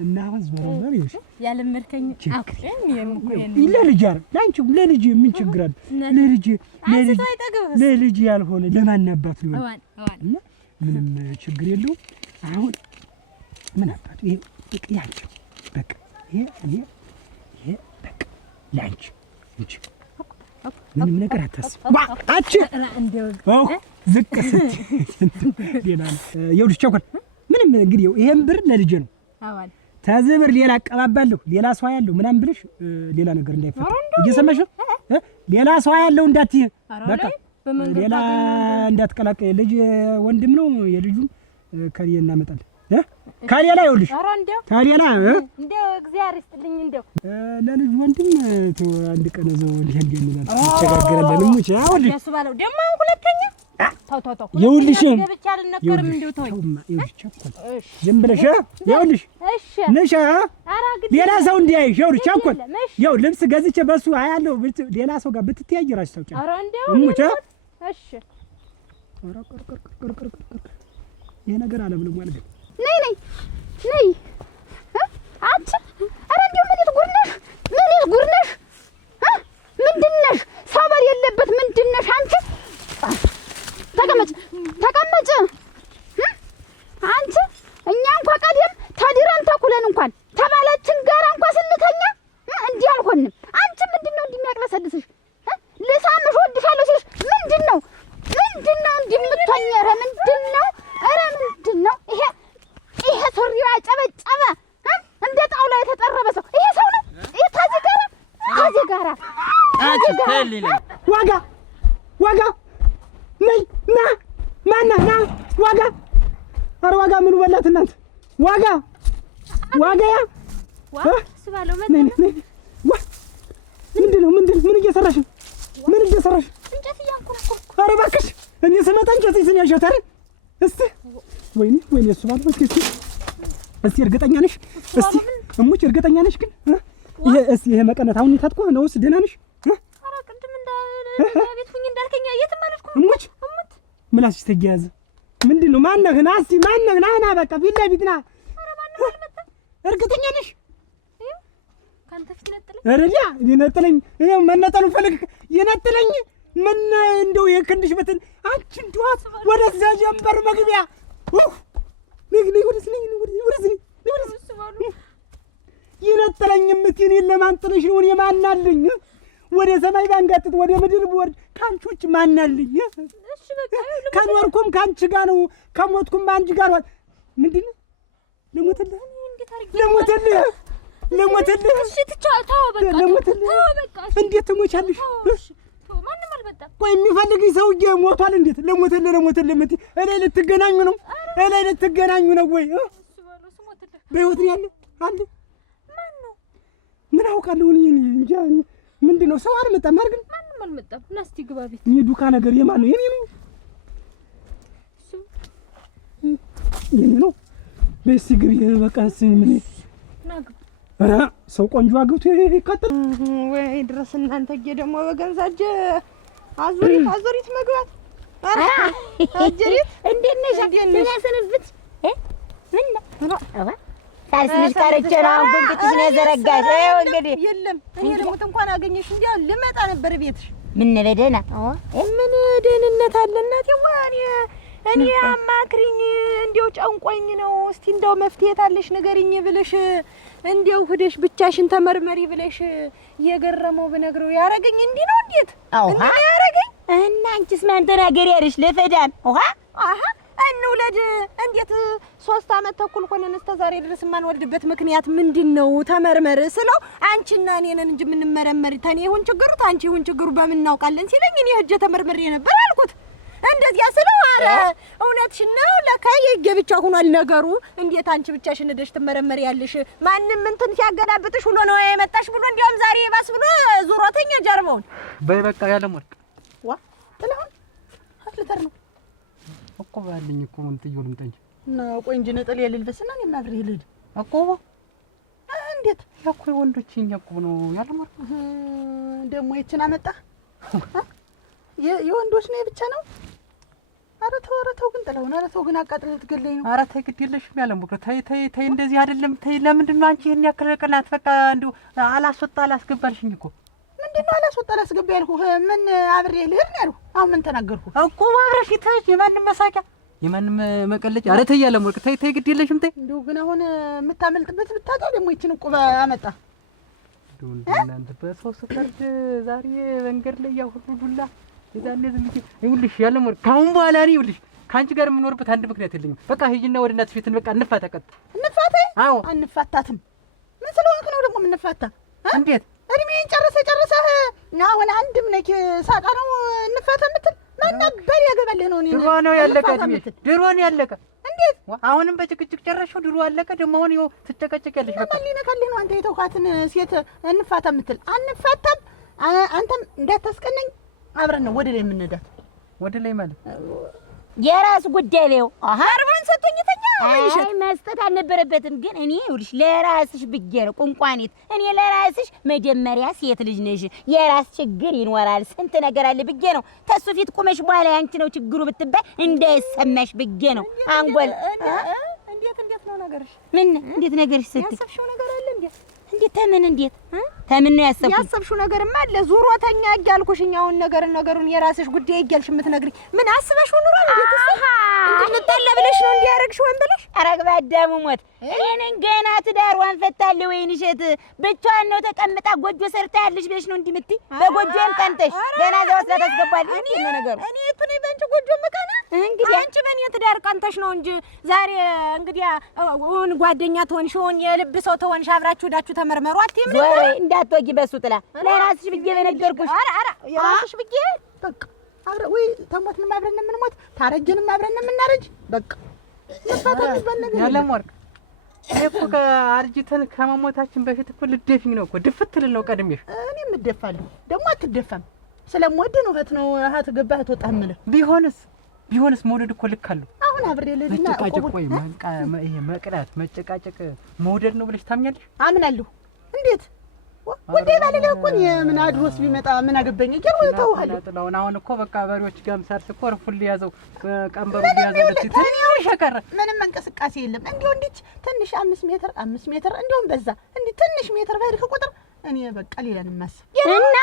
እና አዝበረበር ይሽ ያለመርከኝ አኩኝ የምኮየን ለልጅ አይደል ላንቺም ለልጅ ምን ችግር አለ? ለልጅ ያልሆነ ለማን አባት ነው? እና ምንም ችግር የለውም። አሁን ምን አባቱ ይሄ ያንቺ በቃ ይሄ በቃ ላንቺ እንጂ ምንም ነገር አታስብ። አቺ እንደው ዝቅ ስትይ ሌላ ይኸውልሽ ቸኮል ምንም እንግዲህ ይሄን ብር ለልጅ ነው። አዋል ተዝብር ሌላ አቀባባለሁ ሌላ ሰው ያለው ምናምን ብለሽ ሌላ ነገር እንዳይፈጠር እየሰማሽ ነው። ሌላ ሰው ያለው እንዳትይ በቃ ሌላ እንዳትቀላቀይ። ልጅ ወንድም ነው የልጁን ከሌላ እናመጣለን ከሌላ ይኸውልሽ ከሌላ እንደው እግዚአብሔር ይስጥልኝ እንደው ለልጅ ወንድም አንድ ቀን ዘው እንዲያንደናል ተጋገረለን ሙቻ ይኸውልሽ ያሱ ባለው ደግሞ ሁለተኛ ታው ይኸውልሽ ገብቻ አልነገርም እንደው ተወኝ ዝም ብለሽ ይኸውልሽ እሺ ነሻ ሌላ ሰው እንዲያይሽ ይኸውልሽ ቸኮል ይኸው ልብስ ገዝቼ በሱ አያለው ሌላ ሰው ጋር ብትተያይ ራስሽ ታውቂያለሽ። ኧረ እንደው ሙቻ እሺ ኧረ ይሄ ነገር አለብለም ማለት ነው። ነይ አንቺ ኧረ እንደው ምን ይትጉርነሽ ምንድነሽ? ሰው በሌለበት ምንድነሽ አንቺ? ተቀመጭ አንቺ። እኛ እንኳን ቀደም ተድረን ተኩለን እንኳን ተባላችን ጋር እንኳን ስንተኛ እንዲህ አልሆንም። አንቺ ምንድነው እንደሚያቅለሰልስሽ? ልሳምሽ ወድሻለሁ ሲልሽ ምንድነው እንደምትሆኝ? ኧረ ምንድነው ይሄ ሱሪው ያጨበጨበ እንደ ጣውላ የተጠረበ ሰው ይሄ ሰው ነው? ይሄ ከዚህ ጋራ ዋጋ ዋጋ ነይ ና ማና ና ዋጋ ኧረ ዋጋ ምኑ በላት እናንተ ዋጋ ዋጋያ ስባለው ምንድነው ምን እየሰራሽ ነው? ምን እየሰራሽ? እንጨት እያንኮራኮርኩ። ኧረ እባክሽ እኔ ስመጣ እንጨት ይዘን ያሻት አይደል? ወይኔ እሱ ባለው እስቲ እርግጠኛ ነሽ? እስቲ እሙች እርግጠኛ ነሽ ግን ይሄ መቀነት አሁን ታጥቆ ነውስ ደህና ነሽ? ኧረ ቅድም ቤት ሁኚ እንዳልከኝ የትም አልሄድኩም። እሙች ምላስሽ ተያያዘ። ምንድነው? ማነህ? ና እስቲ ማነህ? ና በቃ ፊት ለፊት ና። ኧረ ማንም አልመጣም። እርግጠኛ ነሽ? ካንተ ፊት ነጥለኝ። እረዳ ይነጥለኝ። ይሄ መነጠሉ ፈልግ ይነጥለኝ። ምን እንደው የክንድሽ በትን አንቺ እንደዋት ወደዛ ጀንበር መግቢያ ነይ ወደዚህ ይነጥለኝ። እምትይኝ ለማንጥለሽ ነው? እኔ ማን አለኝ? ወደ ሰማይ ባንጋጥጥ ወደ ምድር ብወርድ ካንቺ ውጭ ማን አለኝ? እሺ በቃ ከኖርኩም ካንቺ ጋር ነው፣ ከሞትኩም አንቺ ጋር ነው። ምንድነው? ለሞተልህ እሺ ተው በቃ እንዴት ትሞቻለሽ? ማንም አልመጣም። ቆይ የሚፈልግኝ ሰውዬ ሞቷል። እንዴት ለሞተልህ እምትይ እላይ ልትገናኙ ነው? እላይ ልትገናኙ ነው ወይ? በህይወት ነው ያለ አለ? ማን ነው? ምን አውቃለሁ እኔ እንጃ። ምንድነው? ሰው አልመጣም አይደል? ማንም አልመጣም። ና እስቲ ግባ ቤት። ይሄ ዱካ ነገር የማን ነው? የኔ ነው። የኔ ነው። በስ ግቢ በቃ ምን ናግብ ኧረ ሰው ቆንጆ አግብቶ ይከተል ወይ ድረስ እናንተዬ ደግሞ በገንዛጀ አዙሪት መግባት። ኧረ አጀሪት እንዴት ነሽ? ስንብት ምን ነው ሳልስልሽ ቀርቼ ነው። አሁን ጉንብትሽ ነው የዘረጋሽ። ይኸው እንግዲህ የለም እኔ ልሙት እንኳን አገኘሽ እንዲያው ልመጣ ነበር ቤትሽ። ምን በደህና ምን ደህንነት አለ እናቴ? እኔ አማክሪኝ እንዲያው ጨንቆኝ ነው። እስቲ እንደው መፍትሄ ታለሽ ንገሪኝ ብለሽ እንዲያው ሂደሽ ብቻሽን ተመርመሪ ብለሽ የገረመው ብነግረው ያረገኝ እንዲህ ነው። እንዴት እንዴ ያረገኝ? እና አንቺስ ማን ተናገሪ ያለሽ? ለፈዳን እንውለድ እንዴት 3 አመት ተኩል ሆነን እስከ ዛሬ ድረስ የማንወልድበት ምክንያት ምንድነው? ተመርመር ስለው አንቺና እኔ ነን እንጂ የምንመረመር ታኔ ይሁን ችግሩ ታንቺ ይሁን ችግሩ በምን እናውቃለን ሲለኝ እኔ ሂጅ ተመርመሬ ነበር አልኩት። እንደዚያ ስለው አረ እውነትሽን ነው ለካ የገብቻ ሆኗል ነገሩ። እንዴት አንቺ ብቻሽን ሄደሽ ትመረመሪያለሽ? ማንም እንትን ሲያገላብጥሽ ሁሉ ነው የመጣሽ ብሎ እንዲያውም ዛሬ ባስ ብሎ ዙሮተኛ ጀርባውን በይ በቃ ያለም ወርቅ ጥላሁን አትልተር ነው እኮ ባልኝ እኮ ምን ጥየው ልምጣ እንጂ እና ቆይ እንጂ ነጥል የልልበስና እኔ ማብሬ ልሂድ እኮ እንዴት ያኮ ወንዶችኛ እኮ ነው ያለም ወርቅ ደግሞ ይችን አመጣ የወንዶች ነው ብቻ ነው። ኧረ ተው ግን ጥላሁን፣ ኧረ ተው ግን አቃጥለህ ልትገለኝ ነው። ኧረ ተይ ግድ የለሽም ያለም ወርቅ ተይ እንደዚህ አይደለም ተይ። ለምንድን ነው አንቺ ይሄን ያክል ቅናት? በቃ እንደው አላስወጣ አላስገባልሽኝ እኮ ምንድነው አላስወጣ አላስገባ ያልኩህ? ምን አብሬ ልሄድ ነው ያልኩህ? አሁን ምን ተናገርኩ እኮ? አብረሽ ተይ የማንም መሳቂያ የማንም መቀለጫ። ኧረ ተይ ያለም ወርቅ ተይ ግድ የለሽም ተይ። እንደው ግን አሁን የምታመልጥበት ብታጣ ደግሞ ይችን ዕቁብ አመጣ። እንደው እናንተ በሰው ስፈርድ ዛሬ መንገድ ላይ ያው ሁሉ ዱላ የዛኔ ዝም ብዬ ይኸውልሽ ያለም ወርቅ ካሁን በኋላ እኔ ይኸውልሽ ከአንቺ ጋር የምኖርበት አንድ ምክንያት የለኝም። በቃ ሂጂና ወደ እናትሽ ቤት በቃ እንፋታ። እንፋታ? አዎ አንፋታትም። ምን ስለሆንክ ነው ደግሞ የምንፋታ? እንዴት እድሜን ጨርሰህ ና አሁን አንድም ነክ ሳቃ ነው እንፋታ የምትል? ማን ነበር ያገባልህ ነው? ድሮ ነው ያለቀ እድሜ ድሮ ነው ያለቀ። እንዴት አሁንም በጭቅጭቅ ጨረሽው? ድሮ አለቀ ደግሞ አሁን ይኸው ትጨቀጨቂያለሽ። በቃ ማን ሊነካልህ ነው አንተ የተውካትን ሴት እንፋታ የምትል? አንፋታም። አንተም እንዳታስቀነኝ አብረን ነው ወደ ላይ የምንሄዳት። ወደ ላይ ማለት የራስ ጉዳይ ነው። አርባን ሰጥቶኝተኛ አይ መስጠት አልነበረበትም። ግን እኔ ይኸውልሽ ለራስሽ ብዬ ነው ቁንቋኔት። እኔ ለራስሽ መጀመሪያ ሴት ልጅ ነሽ፣ የራስ ችግር ይኖራል፣ ስንት ነገር አለ ብዬ ነው። ተሱ ፊት ቁመሽ በኋላ ያንቺ ነው ችግሩ ብትባይ እንዳይሰማሽ ብዬ ነው። አንጎል እንዴት ነው ነገርሽ? ምን እንዴት ነገርሽ ስትይ ያሰብሽው ነገር አለ እንዴ? እንዴት ተምን ነው ያሰብኩት? ያሰብሽው ነገርማ አለ። ዙሮተኛ እያልኩሽኝ አሁን ነገሩን የራስሽ ጉዳይ እያልሽ የምትነግሪኝ ምን አስበሽው ኑሯል? እንዴት እንድንጣላ ብለሽ ነው እንዲያረግሽው ወን ብለሽ? አረግባ አዳሙ ሞት እኔን ገና ትዳሯን ፈታለሁ ወይን እሸት ብቻዋን ነው ተቀምጣ ጎጆ ሰርታ ያለሽ ብለሽ ነው እንዲህ የምትይ በጎጆም ቀንተሽ ገና እዛ ወስዳ ታስገባለሽ እንዴ ነው ነገሩ እኔ እቱኔ በእንቺ ጎጆ መቀና እንግዲህ አንቺ በእኔ ትዳር ቀንተሽ ነው እንጂ ዛሬ እንግዲህ ጓደኛ ትሆንሽውን የልብ ሰው ትሆንሽ አብራችሁ ሄዳችሁ ተመርመሩ አትይም ዞር እንዳትወጊ በሱ ጥላ ለራስሽ ብዬ በነገርኩሽ ኧረ የራስሽ ብዬ በቃ አብረ ወይ ተሞትንም አብረን የምንሞት ታረጅንም አብረን የምናረጅ በቃ ያለም ወርቅ እኮ ከአርጅተን ከመሞታችን በፊት እኮ ልደፊኝ ነው እኮ ድፍት ልል ነው ቀድሜሽ እኔም እደፋለሁ ደግሞ አትደፋም ስለምወድ ነው እህት ነው እህት ገባህ ትወጣህ የምልህ ቢሆንስ መውደድ እኮ ልክ አለው አሁን አብሬ ልልና መጨቃጨቅ ወይ ይሄ መቅዳት መጨቃጨቅ መውደድ ነው ብለሽ ታምኛለሽ አምናለሁ እንዴት ወዴ ባለለ እኮ ምን አድሮስ ቢመጣ ምን አገባኝ እያልኩ ተውሃለሁ ጥላውን አሁን እኮ በቃ በሬዎች ጋም ሳርስ እኮ ርፉል ያዘው ቀንበሩ ያዘው ለትተኛው ሸቀረ ምንም እንቅስቃሴ የለም እንዴው እንዴት ትንሽ 5 ሜትር እንደውም በዛ እንዴ ትንሽ ሜትር ባይልክ ቁጥር እኔ በቃ ሌላን ማስብ እና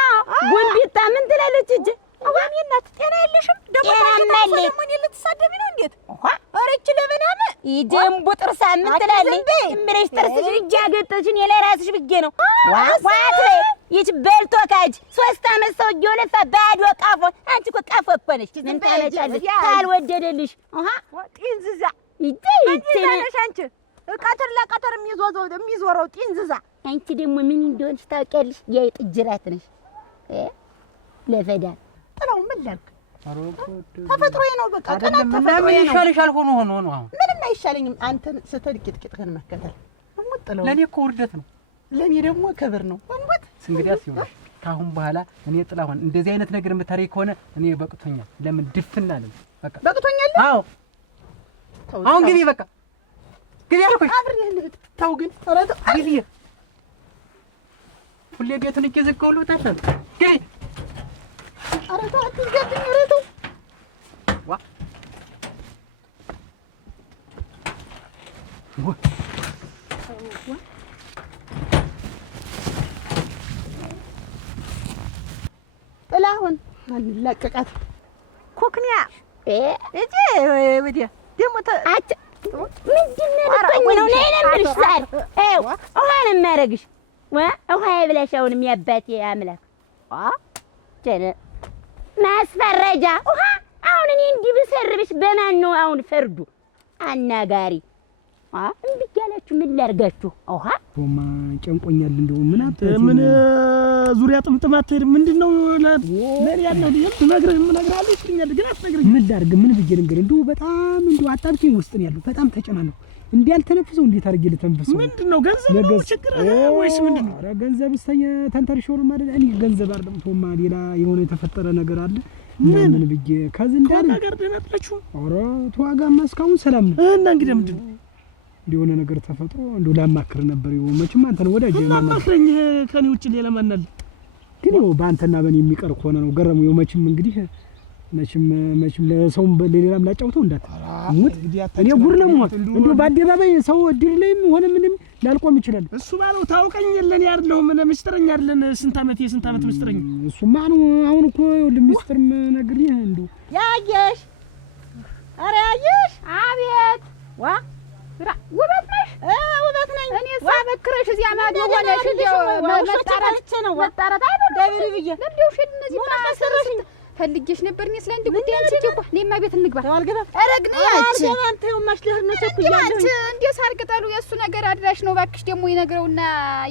ጉንቢታ ምን ትላለች እጅ አዋም የናት ጤና የለሽም ደግሞ እኔ ልትሳደቢ ነው እንዴት አረች ለበናም ይጀምቡ ጥርሳ ምን ትላለች እምብረሽ ጥርስሽ እጅ አገጠችን የለራስሽ ብዬ ነው ዋት ይች በልቶ ካጅ 3 አመት ሰው እየለፋ ባዶ ቃፎ አንቺ እኮ ቃፎ እኮ ነሽ ምን ታመጫለሽ ካልወደደልሽ ጢንዝዛ ይቴ አንቺ ቀትር ለቀትር የሚዞረው ጢንዝዛ አንቺ ደግሞ ምን እንደሆንሽ ታውቂያለሽ የጥጅራት ነሽ ለፈዳን ጥላው ምን ላድርግ ተፈጥሮዬ ነው በቃ አይደለም ምን ይሻልሻል ሆኖ አሁን ምንም አይሻለኝም አንተን ስትልቂጥቂጥህን መከተል ጥላው ለኔ እኮ ውርደት ነው ለኔ ደግሞ ክብር ነው ወንበት እንግዲያስ ይሆናል ካሁን በኋላ እኔ ጥላሁን እንደዚህ አይነት ነገር የምታረይ ከሆነ እኔ በቅቶኛል ለምን ድፍና አለ በቃ በቅቶኛል አዎ አሁን ግቢ በቃ ግቢ አልኩሽ አብሬ ተው ግን ኧረ ግቢ ሁሌ ቤቱን እየዘጋሁ ልውጣሻል ግቢ ኧረ ተው አትዝጋብኝ ኧረ ተው ጥላሁን አንላቀቃት ኮክኒያ እጂ ወዲያ ደሞ አጭ ምንድነው ነው ነምልሽ ዛሬ ውሃ ነው የሚያደርግሽ ውሃ ይብላሻውን የሚያባቴ አምላክ ጀነ ማስፈረጃ ውሃ አሁን እኔ እንዲህ ብሰርብሽ በማን ነው አሁን ፈርዱ አናጋሪ እንዴ ያላችሁ ምን ላርጋችሁ ውሃ ቶማ ጨንቆኛል እንደው ምን ዙሪያ ጥምጥም አትሄድ ምንድነው ለኔ ያለው ምን ነግራለሁ ይችኛል ግን አትነግረኝ ምን ላርግ ምን ብዬ ልንገር እንደው በጣም እንደው አጣብቂኝ ውስጥ ነው ያለው በጣም ተጨናነው እንዴ ያልተነፍሰው እንዴት አድርጌ ልተንፍሰው ምንድነው ገንዘብ ነው ችግር ወይስ ምንድነው ኧረ ገንዘብ እስተኛ ተንተርሾር ማለት እኔ ገንዘብ አይደለም ቶማ ሌላ የሆነ የተፈጠረ ነገር አለ ምን ብዬ ከዚህ እንዳለ ነገር ደነጥለችሁ ኧረ ተዋጋማ እስካሁን ሰላም ነው እና እንግዲህ ምንድነው እንደሆነ ነገር ተፈጥሮ እንደው ላማክር ነበር ይው መቼም አንተን ወዳጅ ማማክረኝ ከኔ ውጭ ሌላ ማን አለ ግን ይው በአንተና በኔ የሚቀር ከሆነ ነው ገረሙ ይው መቼም እንግዲህ መቼም ለሰውም ለሌላም ላጫውተው እንዳትሙት እኔ ጉር ነው ሞት እንደው በአደባባይ ሰው እድል ላይም ሆነ ምንም ላልቆም ይችላል እሱ ባለው ታውቀኝ ለኔ አይደለም ምን ምስጥረኛ አይደለን ስንት አመት ምስጥረኛ እሱማ ነው አሁን እኮ ለምስጥርም ነግሪ እንደው ያየሽ ኧረ ያየሽ አቤት ዋ ውበት ነሽ ውበት ነኝ እኔ ሳበክረሽ እዚያ ማዶ ሆነሽ እንደው መጣራት አይደል ደብሪ ብዬ ለምዴው ሸድ እነዚህ ማሰረሽ ፈልጌሽ ነበር እኔ ስለ አንድ ጉዳይ አንቺ እኮ እኔማ ቤት እንግባ ተዋልገባ አረግነያች አንተው ማሽለህ ነው ሰኩያለሁ እንዴ ሳርቅጠሉ የሱ ነገር አድራሽ ነው ባክሽ ደግሞ ይነግረውና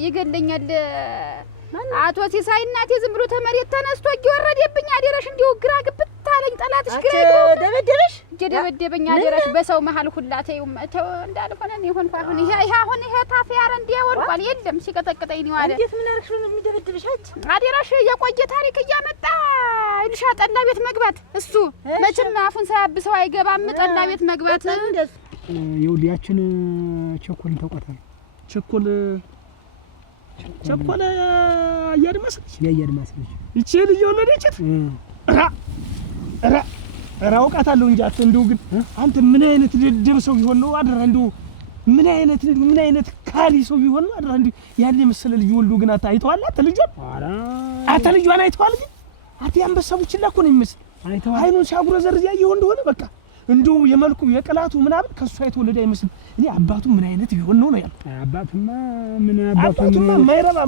ይገለኛል አቶ ሲሳይ እናቴ ዝም ብሎ ተመሬት ተነስቶ እየወረደብኝ አደረሽ እንዲው ግራ ግብት አለኝ ጠላትሽ ግራ ደበደበሽ ደበደበኝ አደረሽ በሰው መሃል ሁላ ተይው እንዳልሆነ ነው ይሆን አሁን ይሄ ታፍ ያረ እንዴ ወርቋል የለም ሲቀጠቅጠኝ ነው አለ እንዴት ምን አርክሽ ነው የሚደበድብሽ አደረሽ የቆየ ታሪክ እያመጣ ይልሻ ጠላ ቤት መግባት እሱ መቼም አፉን ሳያብሰው አይገባም ጠላ ቤት መግባት ይውሊያችን ቸኮል ተቆጣጣ ቸኮለ ያያድማስ ልጅ እቺ ልጅ ወለደችት አውቃታለሁ እንጂ እንደው ግን አንተ ምን አይነት ደደብ ሰው ቢሆን ነው አደራ እንደው ምን አይነት ካሊ ሰው ቢሆን ነው አደራ እንደው ያለ መሰለ ልጅ ወልዶ ግን አይተዋል አታ ልጇን አይተዋል ግን አቲ አንበሳው ይችላል እኮ ነው የሚመስል አይኑን ሲያጉረዘርዝ ያየው እንደሆነ በቃ እንደው የመልኩ የቅላቱ ምናምን ከሷ የተወለደ አይመስልም። እኔ አባቱ ምን አይነት ቢሆን ነው ያልኩት። አባቱማ የማይረባ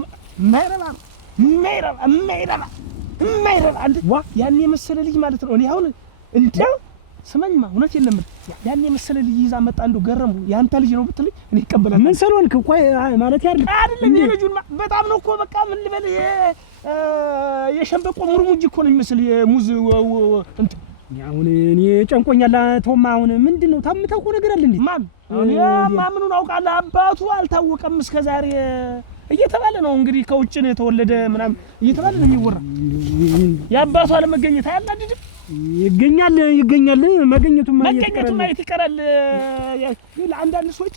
አንድ ያን የመሰለ ልጅ ማለት ነው። እኔ አሁን እንደው ስማኝማ እውነቴን ነው የምልህ ያን የመሰለ ልጅ ይዛ መጣ እንደው ገረሙ ያንተ ልጅ ነው ብትልኝ እኔ ይቀበላል። ምን ስለሆንክ እኮ ማለት አይደለም የልጁን በጣም ነው እኮ በቃ ምን ልበል የሸንበቆ ሙርሙጅ እኮ ነው የሚመስል የሙዝ እንትን አሁን እኔ ጨንቆኛል። ተውማ አሁን ምንድነው ታምታውቀው ነገር አለ እንዴ? ማን እኔ ማምኑን አውቃለሁ። አባቱ አልታወቀም እስከዛሬ እየተባለ ነው እንግዲህ ከውጭ ነው የተወለደ ምናምን እየተባለ ነው የሚወራ። የአባቱ አለመገኘት አያናድድም? ይገኛል መገኘቱማ ይቀራል። ለአንዳንድ ሰዎች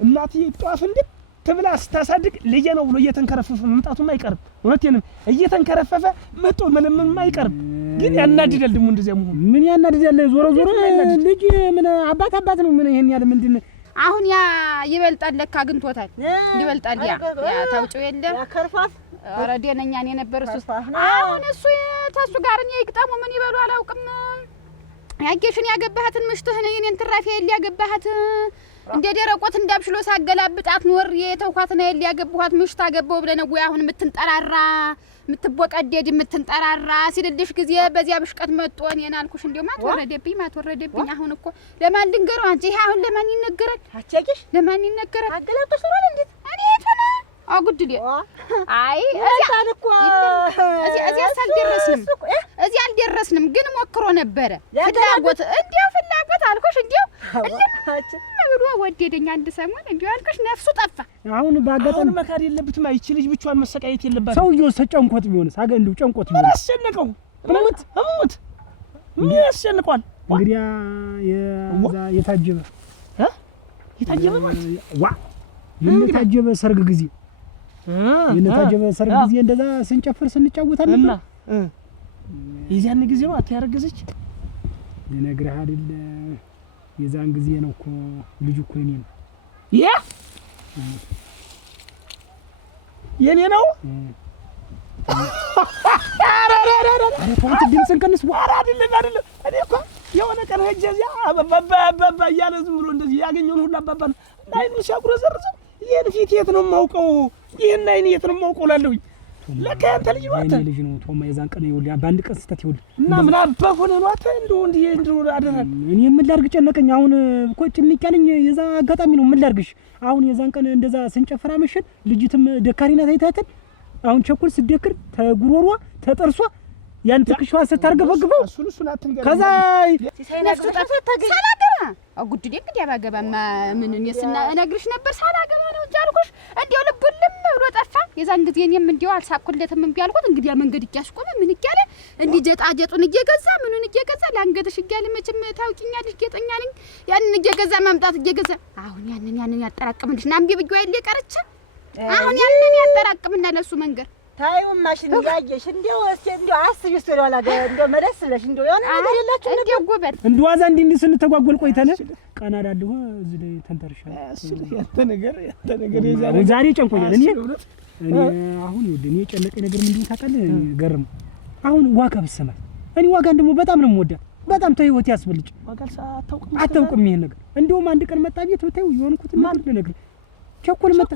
እናትዬ ጧፍ እንደ ትብላ ስታሳድግ ልጄ ነው ብሎ እየተንከረፈፈ መምጣቱማ አይቀርም። እውነቴን መጥቶ መለመንማ አይቀርም። ግን ያናድዳል ደግሞ እንደዚያ መሆኑ። ምን ያናድዳል? ዞሮ ልጅ ምን አባት ነው ምን ይሄን ያለ ምንድን አሁን ያ ይበልጣል ለካ አግኝቶታል። ይበልጣል ያ ታውጪው የለ ያከርፋፍ ኧረ ደነኛን የነበር እሱ አሁን እሱ ተሱ ጋር እኔ ይግጠሙ ምን ይበሉ አላውቅም። ያጌሽን ያገባሃትን ምሽትህን የኔን ትራፊ ያገባሃት እንደ ደረቆት እንዳብሽሎ ሳገላብጣት ኖር የተውኳትና ያገባኋት ምሽት አገባው ብለ ነው አሁን የምትንጠራራ የምትቦቀደድ የምትንጠራራ ሲልልሽ ጊዜ በዚያ ብሽቀት መጥቶ እኔን አልኩሽ እንደው ማትወረደብኝ አሁን እኮ ለማን ልንገረው አንቺ ይሄ አሁን ለማን ይነገራል? አቻቂሽ ለማን ይነገራል? አገላብጥሽ ነው እንዴ? እኔ እተና አጉድል አይ እዚያ አልደረስንም ግን ሞክሮ ነበረ ፍላጎት አልኩሽ እንደው ብሎ ወደደኝ አንድ ሰሞን እንደው አልኩሽ ነፍሱ ጠፋ። አሁን ባጋጣሚ መካድ የለብትም። አይቺ ልጅ ብቻዋን መሰቃየት የለባትም። ሰውዬው ተጨንቆት ቢሆንስ እንደው ጨንቆት ቢሆን አስጨነቀው እሙት ምን ያስጨንቋል? እንግዲያ የታጀበ ማለት የታጀበ ሰርግ ጊዜ ሰርግ ጊዜ እንደዛ ስንጨፍር ስንጫወታለን እና የዚያን ጊዜ ነው አታያረገዘች የነግረህ አይደል? የዛን ጊዜ ነው እኮ ልጅ እኮ የኔ ነው። አረ ተውት፣ ድምፅን ቀንስ። አይደለም እኔ እኮ የሆነ ቀን ሄጄ እዚያ አባባ እያለ ዝም ብሎ እንደዚህ ያገኘውን ሁሉ አባባ ነው አይኑ ሲያጉረዘርዝ ይሄን ፊት የት ነው የማውቀው? ይሄን አይን የት ነው የማውቀው ላለሁኝ ለካ ያንተ ልጅ ነው። አንተ ልጅ ነው ቶማ የዛን ቀን ይኸውልህ በአንድ ቀን ስተት ይኸውልህ እና ምን አባህ ሆነህ ነው አንተ እንደው አደረን። እኔ ምን ላድርግ ጨነቀኝ። አሁን እኮ ጭንቅ ያለኝ የዛ አጋጣሚ ነው። ምን ላድርግሽ አሁን የዛን ቀን እንደዛ ስንጨፍራ መሸን ልጅትም ደካሪና ታይታተን አሁን ቸኩል ስደክር ተጉሮሯ ተጠርሷ ያን ትክሽዋ ስታርገፈግፈው እሱን አትንገር። ከዛ ነፍሱ ተፈተገ ሳላገባ አጉድዴ እንግዲህ ያባገባማ ምን እኔስና እነግርሽ ነበር ሳላገባ ነው እንጂ አልኩሽ። እንዴው ልብልም ብሎ ጠፋ። የዛን ጊዜ እኔም እንዴው አልሳኩለትም እምቢ አልኩት። እንግዲህ ያ መንገድ እያስቆመ ምን ይያለ እንዲህ ጀጣጀጡን እየገዛ ምኑን እየገዛ ለአንገትሽ እያለ መቼም ታውቂኛለሽ ጌጠኛ ነኝ። ያንን እየገዛ ማምጣት እየገዛ አሁን ያንን ያጠራቅምልሽ ናምቢ ብዬ አይደል የቀረች አሁን ያንን ያጠራቅምና ለሱ መንገር ታዩ ማሽን ያየሽ እንደው አስቢ ስለዋላ እንደው መለስ ብለሽ እንደው የሆነ ነገር የላችሁ እንደው ጎበት እንደው ዋዛ እንዲህ ስንተጓጎል ቆይተን ቀና ዳልሁ እዚህ ላይ ተንተርሻለሁ። ያንተ ነገር የዛሬ ዛሬ ጨንቆኛል። እኔ አሁን ይኸውልህ እኔ የጨነቀኝ ነገር ምንድን ታውቃለህ? ገርም አሁን ዋጋ ብትሰማ እኔ ዋጋን ደግሞ በጣም ነው የምወዳት። በጣም ተህይወት ያስፈልጭ ዋጋ አታውቅም ይሄን ነገር። እንደውም አንድ ቀን መጣ ቤት ብታዩ የሆንኩት ነገር ልነግርህ ቸኮል መጣ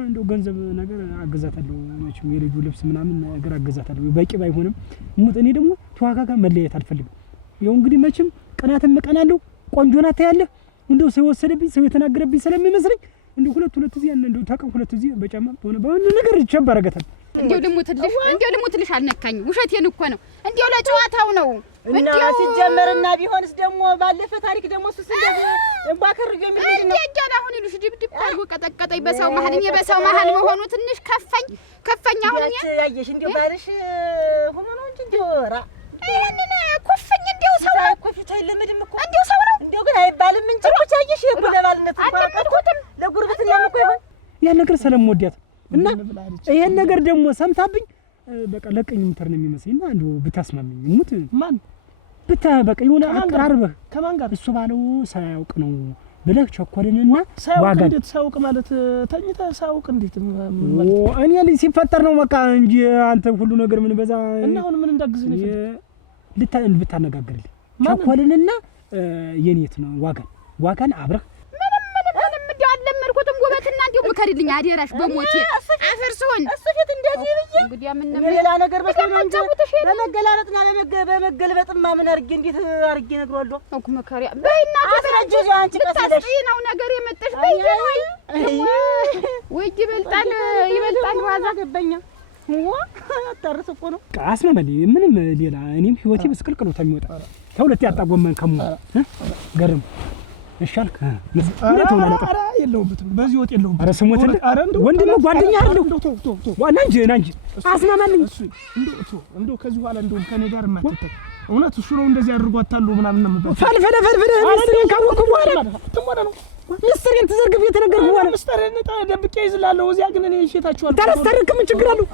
እንደው ገንዘብ ነገር አገዛታለሁ መቼም የልጁ ልብስ ምናምን ነገር አገዛታለሁ በቂ ባይሆንም ሙት እኔ ደግሞ ተዋጋ ጋር መለየት አልፈልግም። ይኸው እንግዲህ መቼም ቀናትን መቀናለሁ ቆንጆ ናት ያለህ እንደው ሰው ወሰደብኝ ሰው የተናገረብኝ ስለሚመስለኝ እንደው ሁለት እዚህ እንደው ታቀም ሁለት እዚህ በጫማ በሆነ ነገር ቸብ አረጋታል። እንደው ልሙትልሽ አልነካኝ ውሸቴን እኮ ነው። እንደው ለጨዋታው ነው እና ሲጀመርና ቢሆንስ ደግሞ ባለፈ ታሪክ ደግሞ እሱስ እንደዚህ እንባከር የሚል ነው እንዴ? አሁን ይሉሽ ድብድብ አድርጎ ቀጠቀጠኝ በሰው መሀል። እኔ በሰው መሀል መሆኑ ትንሽ ከፋኝ። አሁን ያየሽ እንደው ባልሽ ሆኖ ነው እንጂ እንደው ራ ይሄንን ኩፍኝ እንደው ሰው ኩፍኝ አይለምድም እኮ እንደው ሰው ነው እንደው ግን አይባልም እንጂ እኮ ያየሽ እኮ ለባልነት አልለመድኩትም ለጉርብትና እኮ ይሆን ያን ነገር ስለምወዳት እና ይሄን ነገር ደግሞ ሰምታብኝ በቃ ለቀኝ ምትር ነው የሚመስልና እንደው ብታስማምኝ ሙት ማን በቃ የሆነ አቀራርበህ ከማን ጋር እሱ ባለው ሳያውቅ ነው ብለህ ቸኮልንና ዋጋ እንዴት ሳውቅ ማለት ተኝተህ ሳውቅ እንዴት እኔ ልጅ ሲፈጠር ነው በቃ እንጂ አንተ ሁሉ ነገር ምን በዛ እና አሁን ምን እንዳግዝ ነው ብታነጋግርልኝ ቸኮልንና የኔት ነው ዋጋን አብረህ ምንም እንዲያው አልለመድኩትም። ጎበትና እንዲያው ምከሪልኝ አደራሽ በሞቴ አፈርስሆን እሱ ፊት እንደዚህ ብዬ እንግዲህ ምን ሌላ ነገር መስሎኝ ነው እንጂ በመገላረጥና በመገልበጥማ ምን አድርጌ እንዴት አድርጌ እነግረዋለሁ? እኮ መከሪያ በእናትህ አስረጅ አንቺ ቀስለሽ ነው ነገር የመጣሽ ወይ ይበልጣል ዋዛ ገባኛ አታርስ እኮ ነው አስማማል ምንም ሌላ እኔም ህይወቴ መስቀልቅሎ ተሚወጣ ከሁለት ያጣ ጎመን ከሙ ገርም እሻልክ ምንተው ነው አረ የለውበትም በዚህ ወጥ የለውም። አረ ስሞት ወንድም ጓደኛ አለው ዋና እንጂ አስማማልኝ እንደው ከዚህ በኋላ እንደው ከኔ ጋር ማትተክ እውነት እሱ ነው እንደዚህ አድርጓታሉ ምናምን ነው ማለት ፈልፈለ ምስጢሬን ካወቅኩ በኋላ ትሞዳ ነው ምስጢሬን ተዘርግፍ የተነገርኩ በኋላ ምስጢሬን ደብቄ ይዝላለሁ። እዚያ ግን እኔ እሸታችኋለሁ። ታስተርክ ምን ችግር አለው?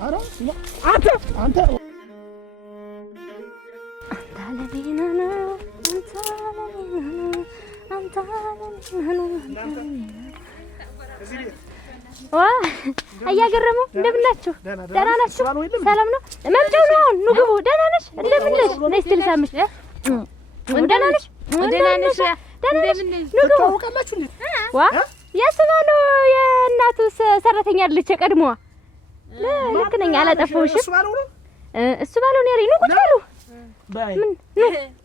አንተ አያገረመው እንደምን ናችሁ? ደህና ናችሁ? ሰላም ነው? መምጫው ነው አሁን ኑ ግቡ። ደህና ነሽ? እንደምን ነሽ? ነይ እስቲ ልሳምሽ። ደህና ነሽ? ደህና ነሽ? እንደምን ነሽ? ኑ ግቡ። ታውቃላችሁ እንዴ? ዋ ያስባለው የእናቱ ሰራተኛ አለች የቀድሞዋ። ልክ ነኝ አላጠፋሁሽም። እሱ ባለው ነው። ኑ ቁጭ በሉ። ምን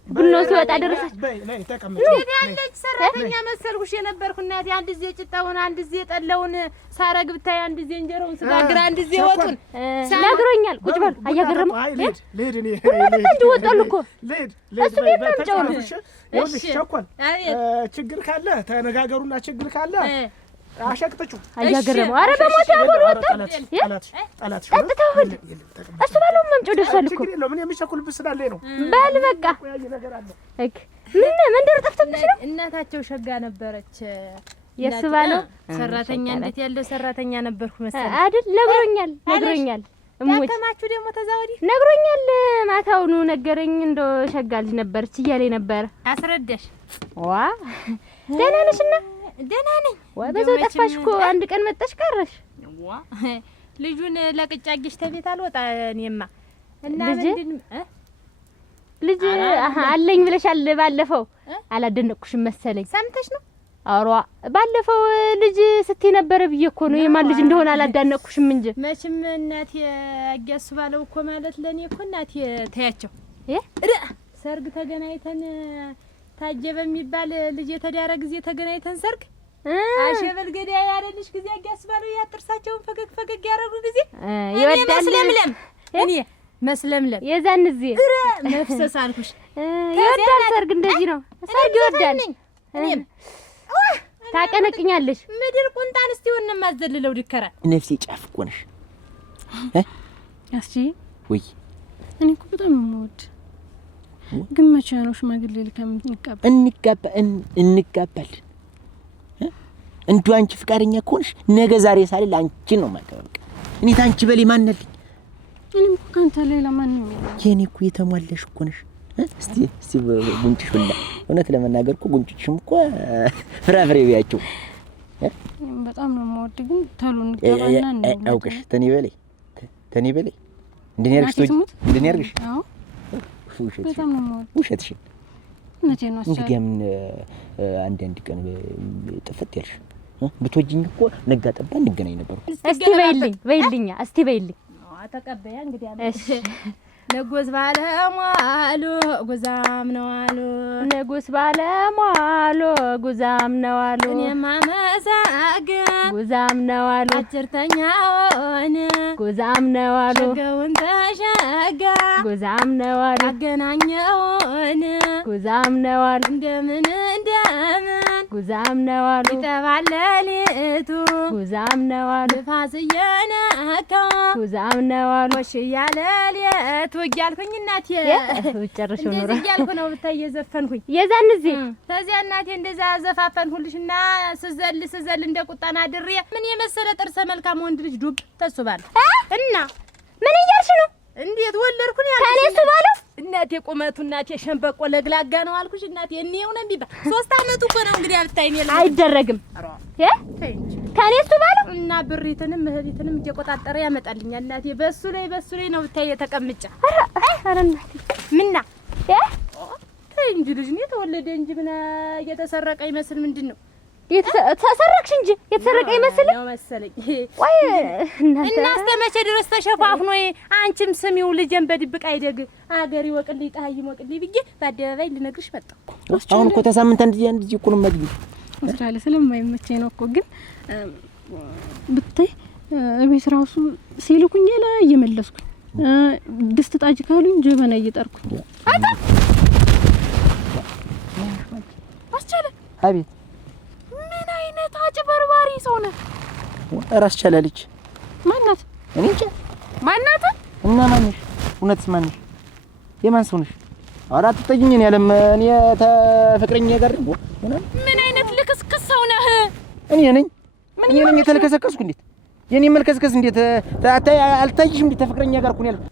ቡና ሲወጣ ደረሳች። ነይ ተቀመጭ። ያለች ሰራተኛ መሰልኩሽ የነበርኩ እናቴ። አንድ ጊዜ ጭጣውን፣ አንድ ጊዜ ጠለውን ሳረግ ብታይ፣ አንድ ጊዜ እንጀራውን ስጋግር፣ አንድ ጊዜ ወጡን ነግሮኛል። ቁጭ በሉ። አያገረመው ልሂድ እኔ ቡና እንጂ ወጣሉ እኮ እሱ ቤት መምጫው ነው። ይኸውልሽ ቸኮል ችግር ካለ ተነጋገሩና ችግር ካለ አሸቅጥጩ አያገረመው። ኧረ በሞት ያጎር ወጣ ጠላት ጠጥተውል እሱ ባለው መምጫው ደርሷል እኮ ችግር የለውም። እኔ የምቸኩልብሽ ስላለኝ ነው። በል በቃ ምንድን ጠፍቶብሽ ነው? እናታቸው ሸጋ ነበረች። የእሱ ባለው ሰራተኛ እንዴት ያለው ሰራተኛ ነበርኩ መሰለኝ አይደል? ነግሮኛል። እሞች ያከማችሁ ደግሞ ተዛ ወዲህ ነግሮኛል። ማታውኑ ነገረኝ። እንደው ሸጋ ልጅ ነበረች እያለኝ ነበረ። አስረዳሽ። ዋ ደህና ነሽና? ደህና ነኝ። ወይ በዛው ጠፋሽ እኮ አንድ ቀን መጣሽ ቀረሽ። ዋ ልጁን ለቅጫጊሽ ተቤት አልወጣ እኔማ እና ልጅ አለኝ ብለሻል ባለፈው። አላደነቅኩሽም መሰለኝ። ሰምተሽ ነው? አሯ ባለፈው ልጅ ስትይ ነበረ ብዬ እኮ ነው የማን ልጅ እንደሆነ አላዳነቅኩሽም እንጂ። መቼም እናቴ አጊያሱ ባለው እኮ ማለት ለኔ እኮ እናቴ ተያቸው ሰርግ ተገናኝተን ታጀበ የሚባል ልጅ የተዳረ ጊዜ ተገናኝተን ሰርግ አሸበል ገዳይ ያረልሽ ጊዜ አጊያሱ ባለው ያጥርሳቸውን ፈገግ ያረጉ ጊዜ ይወዳል መስለምለም እኔ መስለምለም የዛን ጊዜ መፍሰስ አልኩሽ። ይወዳል ሰርግ እንደዚህ ነው። ሰርግ ይወዳል። እኔም ታቀነቅኛለሽ። ምድር ቁንጣን እስቲ ወን ማዘልለው ድከራ ነፍሴ ጫፍ እኮ ነሽ አስቺ ወይ እኔ እኮ በጣም የምወድ ግን መቼ ነው ሽማግሌ ልከም እንጋባለን። እንዲሁ አንቺ ፍቃደኛ ከሆንሽ ነገ ዛሬ ሳልል አንቺን ነው የማቀርበው። እኔ ታንቺ በሌ ማንነልኝ? እኔም እኮ ካንተ ሌላ ማንንም የለም። የኔ እኮ የተሟላሽ እኮ ነሽ። እስቲ ጉንጭሽ ሁላ እውነት ለመናገር እኮ ጉንጭሽም እኮ ፍራፍሬ ቢያቸው በጣም ነው የምወድ። ግን ተሉ እንገባና ነው አውቀሽ ተኔ በሌ እንደኔ ያርግሽ አዎ በጣም ነው የምወድ። ውሸትሽን እውነቴን ነው። እንግዲህ ምን አንድ ቀን ጥፍት ያልሽ ብትወጂኝ እኮ ነጋ ጠባ እንገናኝ ነበር። እስቲ በይልኝ እስቲ በይልኝ። ተቀበያ እንግዲህ አለ። እሺ ንጉስ ባለሟሉ ጉዛም ነው አሉ። ንጉስ ባለሟሉ ጉዛም ነው አሉ። እኔማ መሳግን ጉዛም ነው አሉ። አጭርተኛውን ጉዛም ነው አሉ። ሸገውን ተሸጋ ጉዛም ነው አሉ። አገናኘውን ጉዛም ነው አሉ። እንደምን ጉዛም ነው አሉ። ይጠባለሊቱ ጉዛም ነው አሉ። ንፋስ እየነካው ጉዛም ነው አሉ። ወሽ ያለሊቱ እያልኩኝ እናቴ ጨርሽው ኑሮ እንደዚህ እያልኩ ነው ብታይ እየዘፈንኩኝ የዛን እዚህ ተዚያ እናቴ እንደዛ ዘፋፈንሁልሽና ስዘል እንደ ቁጣና ድሬ ምን የመሰለ ጥርሰ መልካም ወንድ ልጅ ዱብ ተሱባል እና ምን እያልሽ ነው? እንዴት ወለድኩኝ ያልኩሽ ታኔ ሱባሉ እናቴ ቁመቱ እናቴ ሸንበቆ ለግላጋ ነው አልኩሽ እናቴ እኔው ነው ቢባ 3 አመቱ እኮ ነው እንግዲህ አልታይ ነው አይደረግም ታኔ ሱባሉ እና ብሪትንም እህሊትንም እየቆጣጠረ ያመጣልኛል እናቴ በሱ ላይ ነው ብታይ የተቀምጫ ኧረ እናቴ ምና እንጂ ልጅ ነው የተወለደ እንጂ ምን እየተሰረቀ ይመስል ምንድነው? ተሰረቅሽ እንጂ የተሰረቀ ይመስል ነው መሰለኝ። ቆይ እናንተ መቼ ድረስ ተሸፋፍኖ አንቺም ስሚው ልጄን በድብቅ አይደግ አገር ይወቅልኝ ጣይ ይወቅልኝ ብዬ በአደባባይ ልነግርሽ መጣሁ። አሁን እኮ ተሳምንት አንድ እኮ ነው የማግኘው ስላለ ስለማይመቸኝ ነው እኮ። ግን ብታይ እቤት ራሱ ሲልኩኝ ላ እየመለስኩኝ ድስት ጣጅ ካሉኝ ጀበና እየጠርኩኝ አስቻለ። አቤት ምን አይነት አጭበርባሪ ሰው ነህ? ራስ ቻላለች ማናት? እኔ እንጃ ማናት? እና ማንሽ? እውነትስ ማንሽ? የማን ሰው ነሽ? ኧረ አትጠይኝ። እኔ ያለም እኔ ተፍቅረኛ ጋር ምን አይነት ልክስክስ ሰው ነህ? እኔ ነኝ የተልከሰከስኩ። እንዴት የኔ መልከስከስ እንዴት አልታይሽም? እንዴት ተፍቅረኛ ጋር እኮ ነው ያለው።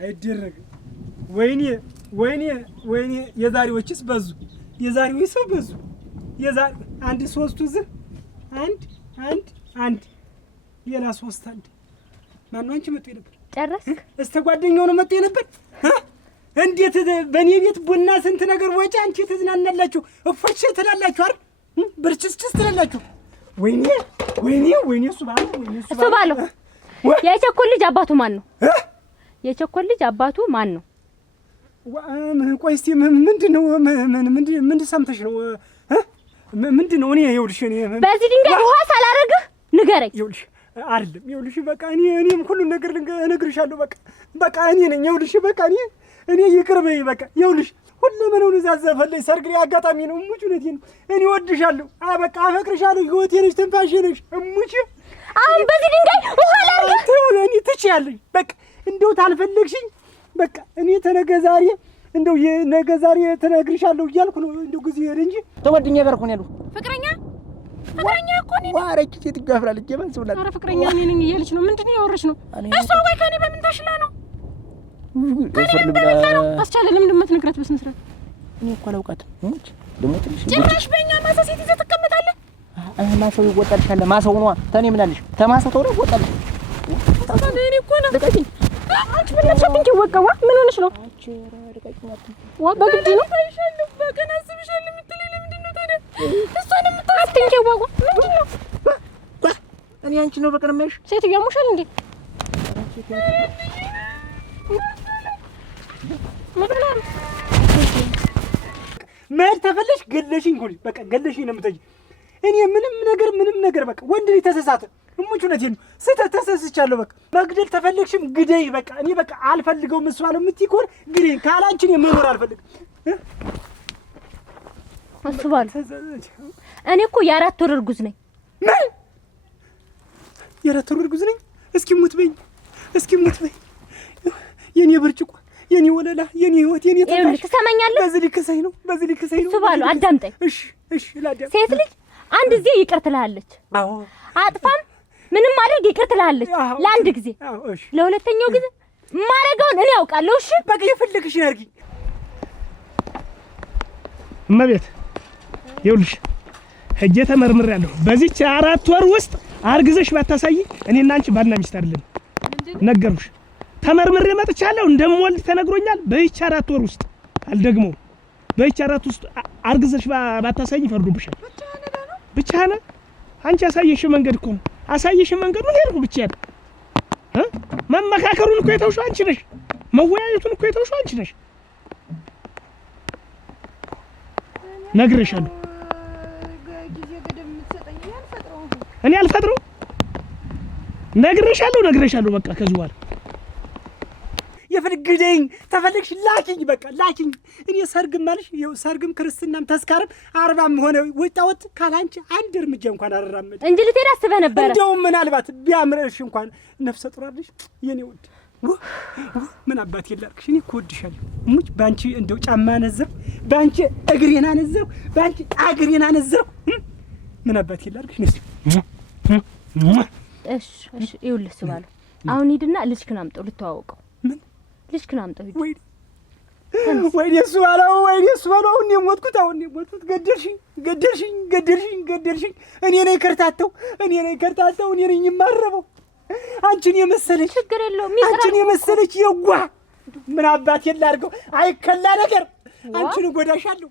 አይደረግም። ወይኔ የዛሬዎችስ በዙ። የዛሬዎች ሰው በዙ። የዛሬ አንድ ሶስቱ ዝህ አንድ ሌላ ሶስት አንድ ማነው? አንቺ መጥቶ ነበር። ጨረስክ? እስተ ጓደኛው ነው መጥቶ ነበር። እንዴት በእኔ ቤት ቡና ስንት ነገር ወጪ፣ አንቺ ትዝናናላችሁ፣ እፎች ትላላችሁ አይደል? ብርችስችስ ትላላችሁ። ወይኔ እሱ ባለው የቸኮል ልጅ አባቱ ማን ነው? የቸኮል ልጅ አባቱ ማን ነው? ቆይ እስቲ ምንድነው? ምን ሰምተሽ ነው? ምንድነው? እኔ ይኸውልሽ በዚህ ድንጋይ ውሃ ሳላረግህ ንገረኝ። ይኸውልሽ አይደለም ይኸውልሽ በቃ እኔም ሁሉን ነገር እነግርሻለሁ። በቃ እኔ ነኝ። ይኸውልሽ በቃ እኔ ይቅር በይ። በቃ ይኸውልሽ ሁሉም ዛዘፈልኝ ሰርግ ላይ አጋጣሚ ነው። እሙች እውነቴን ነው። እኔ እወድሻለሁ። በቃ አፈቅርሻለሁ። ህይወቴ ነሽ፣ ትንፋሼ ነሽ። እሙች አሁን በዚህ ድንጋይ ውሃ ላርግህ? እኔ ትችያለሽ። በቃ እንደው ታልፈለግሽኝ በቃ እኔ ተነገ ዛሬ እንደው የነገ ዛሬ ተነግርሻለሁ እያልኩ ነው። እንደው ጊዜ ሄደ እንጂ ተጓደኛ ጋር እኮ ነው ያለው። ፍቅረኛ እኮ ነው። ዋረች ሴት ይጋፍራል እጄ ማን ሰውላት። ኧረ ፍቅረኛ እኔ ነኝ እያለች ነው። ምንድነው ያወራሽ ነው? እሷ ወይ ከኔ በምን ታሽላ ነው? አስቻለ ለምን እንደምትነግራት በስነ ስርዓት? እኔ እኮ አላውቃትም። እሙች ደግሞ ትንሽ ጭራሽ በእኛ ማሳ ሴት ይዘህ ትቀመጣለህ? ማሳው ይወጣልሻል። ማሳው ነዋ። ተኔ ምን አለሽ? ተማሳው ተወረ ይወጣልሽ። እኔ እኮ ነው ልቀቂኝ። አንቺ ብለሽብኝ ይወቀዋ ምን ሆነሽ ነው? አንቺ ልቀቂኝ። ዋ በግድ ነው ታይሻለሁ። በቀን አስብሻለሁ የምትለኝ ለምንድን ነው ታዲያ? እሷንም አትንኪ። ዋዋ ምንድን ነው? እኔ አንቺ ነው በቀን የማይሽ ሴትዮ ያሙሻል እንዴ? መሄድ ተፈለሽ ገለሽኝ እኮ በቃ ገለሽኝ ነው የምትሄጂ። እኔ ምንም ነገር በቃ ወንድ ልጅ ተሰሳተ። እሙች እውነቴን ነው። ተሰስቻለሁ። በቃ መግደል ተፈለግሽም ግደይ። በቃ እኔ በቃ አልፈልገውም። እሷ ነው የምትይ ከሆነ ግደይ። ካላንቺ እኔ መኖር አልፈልግም። አስባለሁ። እኔ እኮ የ4 ወር እርጉዝ ነኝ። ምን የ4 ወር እርጉዝ ነኝ? እስኪ ሙት በይኝ። የኔ ብርጭቆ፣ የኔ ወለላ፣ የኔ ህይወት፣ የኔ ተናሽ ትሰማኛለህ? በዚህ ልክሰኝ ነው። አስባለሁ። አዳምጠኝ። እሺ ላዳም። ሴት ልጅ አንድ ጊዜ ይቅር ትልሃለች። አዎ አጥፋም ምንም ማድረግ ይቅር ትልሃለች ለአንድ ጊዜ። እሺ ለሁለተኛው ጊዜ ማረጋውን እኔ ያውቃለሁ። እሺ በቃ የፈለግሽን አድርጊ። እመቤት ይኸውልሽ ሄጄ ተመርምሬያለሁ። በዚች 4 ወር ውስጥ አርግዘሽ ባታሳይ እኔና አንቺ ባልና ሚስት አይደለም። ነገርኩሽ። ተመርምሬ መጥቻለሁ። እንደምወልድ ተነግሮኛል። በዚች 4 ወር ውስጥ አልደግመውም። በዚች 4 ውስጥ አርግዘሽ ባታሳይ ይፈርዱብሻል። ብቻህን አንቺ አሳየሽ መንገድ እኮ ነው። አሳየሽ መንገዱን ሄድኩ ብቻዬን። መመካከሩን እኮ የተውሽው አንቺ ነሽ። መወያየቱን እኮ የተውሽው አንቺ ነሽ። ነግሬሻለሁ። እኔ አልፈጥረው። ነግሬሻለሁ። በቃ ከዚህ በኋላ የፈልግደኝ ተፈልግሽ ላኪኝ። በቃ ላኪኝ። እኔ ሰርግም ማለሽ ይኸው ሰርግም ክርስትናም ተስካርም 40ም ሆነ ወጣወጥ ካላንቺ አንድ እርምጃ እንኳን አልራመድም እንጂ ልትሄድ አስበህ ነበር። እንደውም ምናልባት ቢያምርሽ እንኳን ነፍሰ ጡር አይደለሽ የኔ ውድ። ምን አባት ይላልክሽ? እኔ እኮ እወድሻለሁ ሙች። ባንቺ እንደው ጫማ ነዘርኩ፣ ባንቺ እግሬን አነዘርኩ፣ ባንቺ አገሬን አነዘርኩ። ምን አባት ይላልክሽ? እሺ ይኸውልህ ስባለው አሁን ሂድና ልጅክን አምጣው ልተዋወቀው። ምን ልጅክን አምጣው ሂድ። ወይኔ እሱ ባለው አሁን የሞትኩት ገደልሽኝ። እኔ ነኝ ከርታተው፣ እኔ ነኝ የማረበው። አንቺን የመሰለች ችግር የለውም። አንቺን የመሰለች የዋህ ምን አባቴን ላድርገው? አይከላ ነገር አንቺን እጎዳሻለሁ።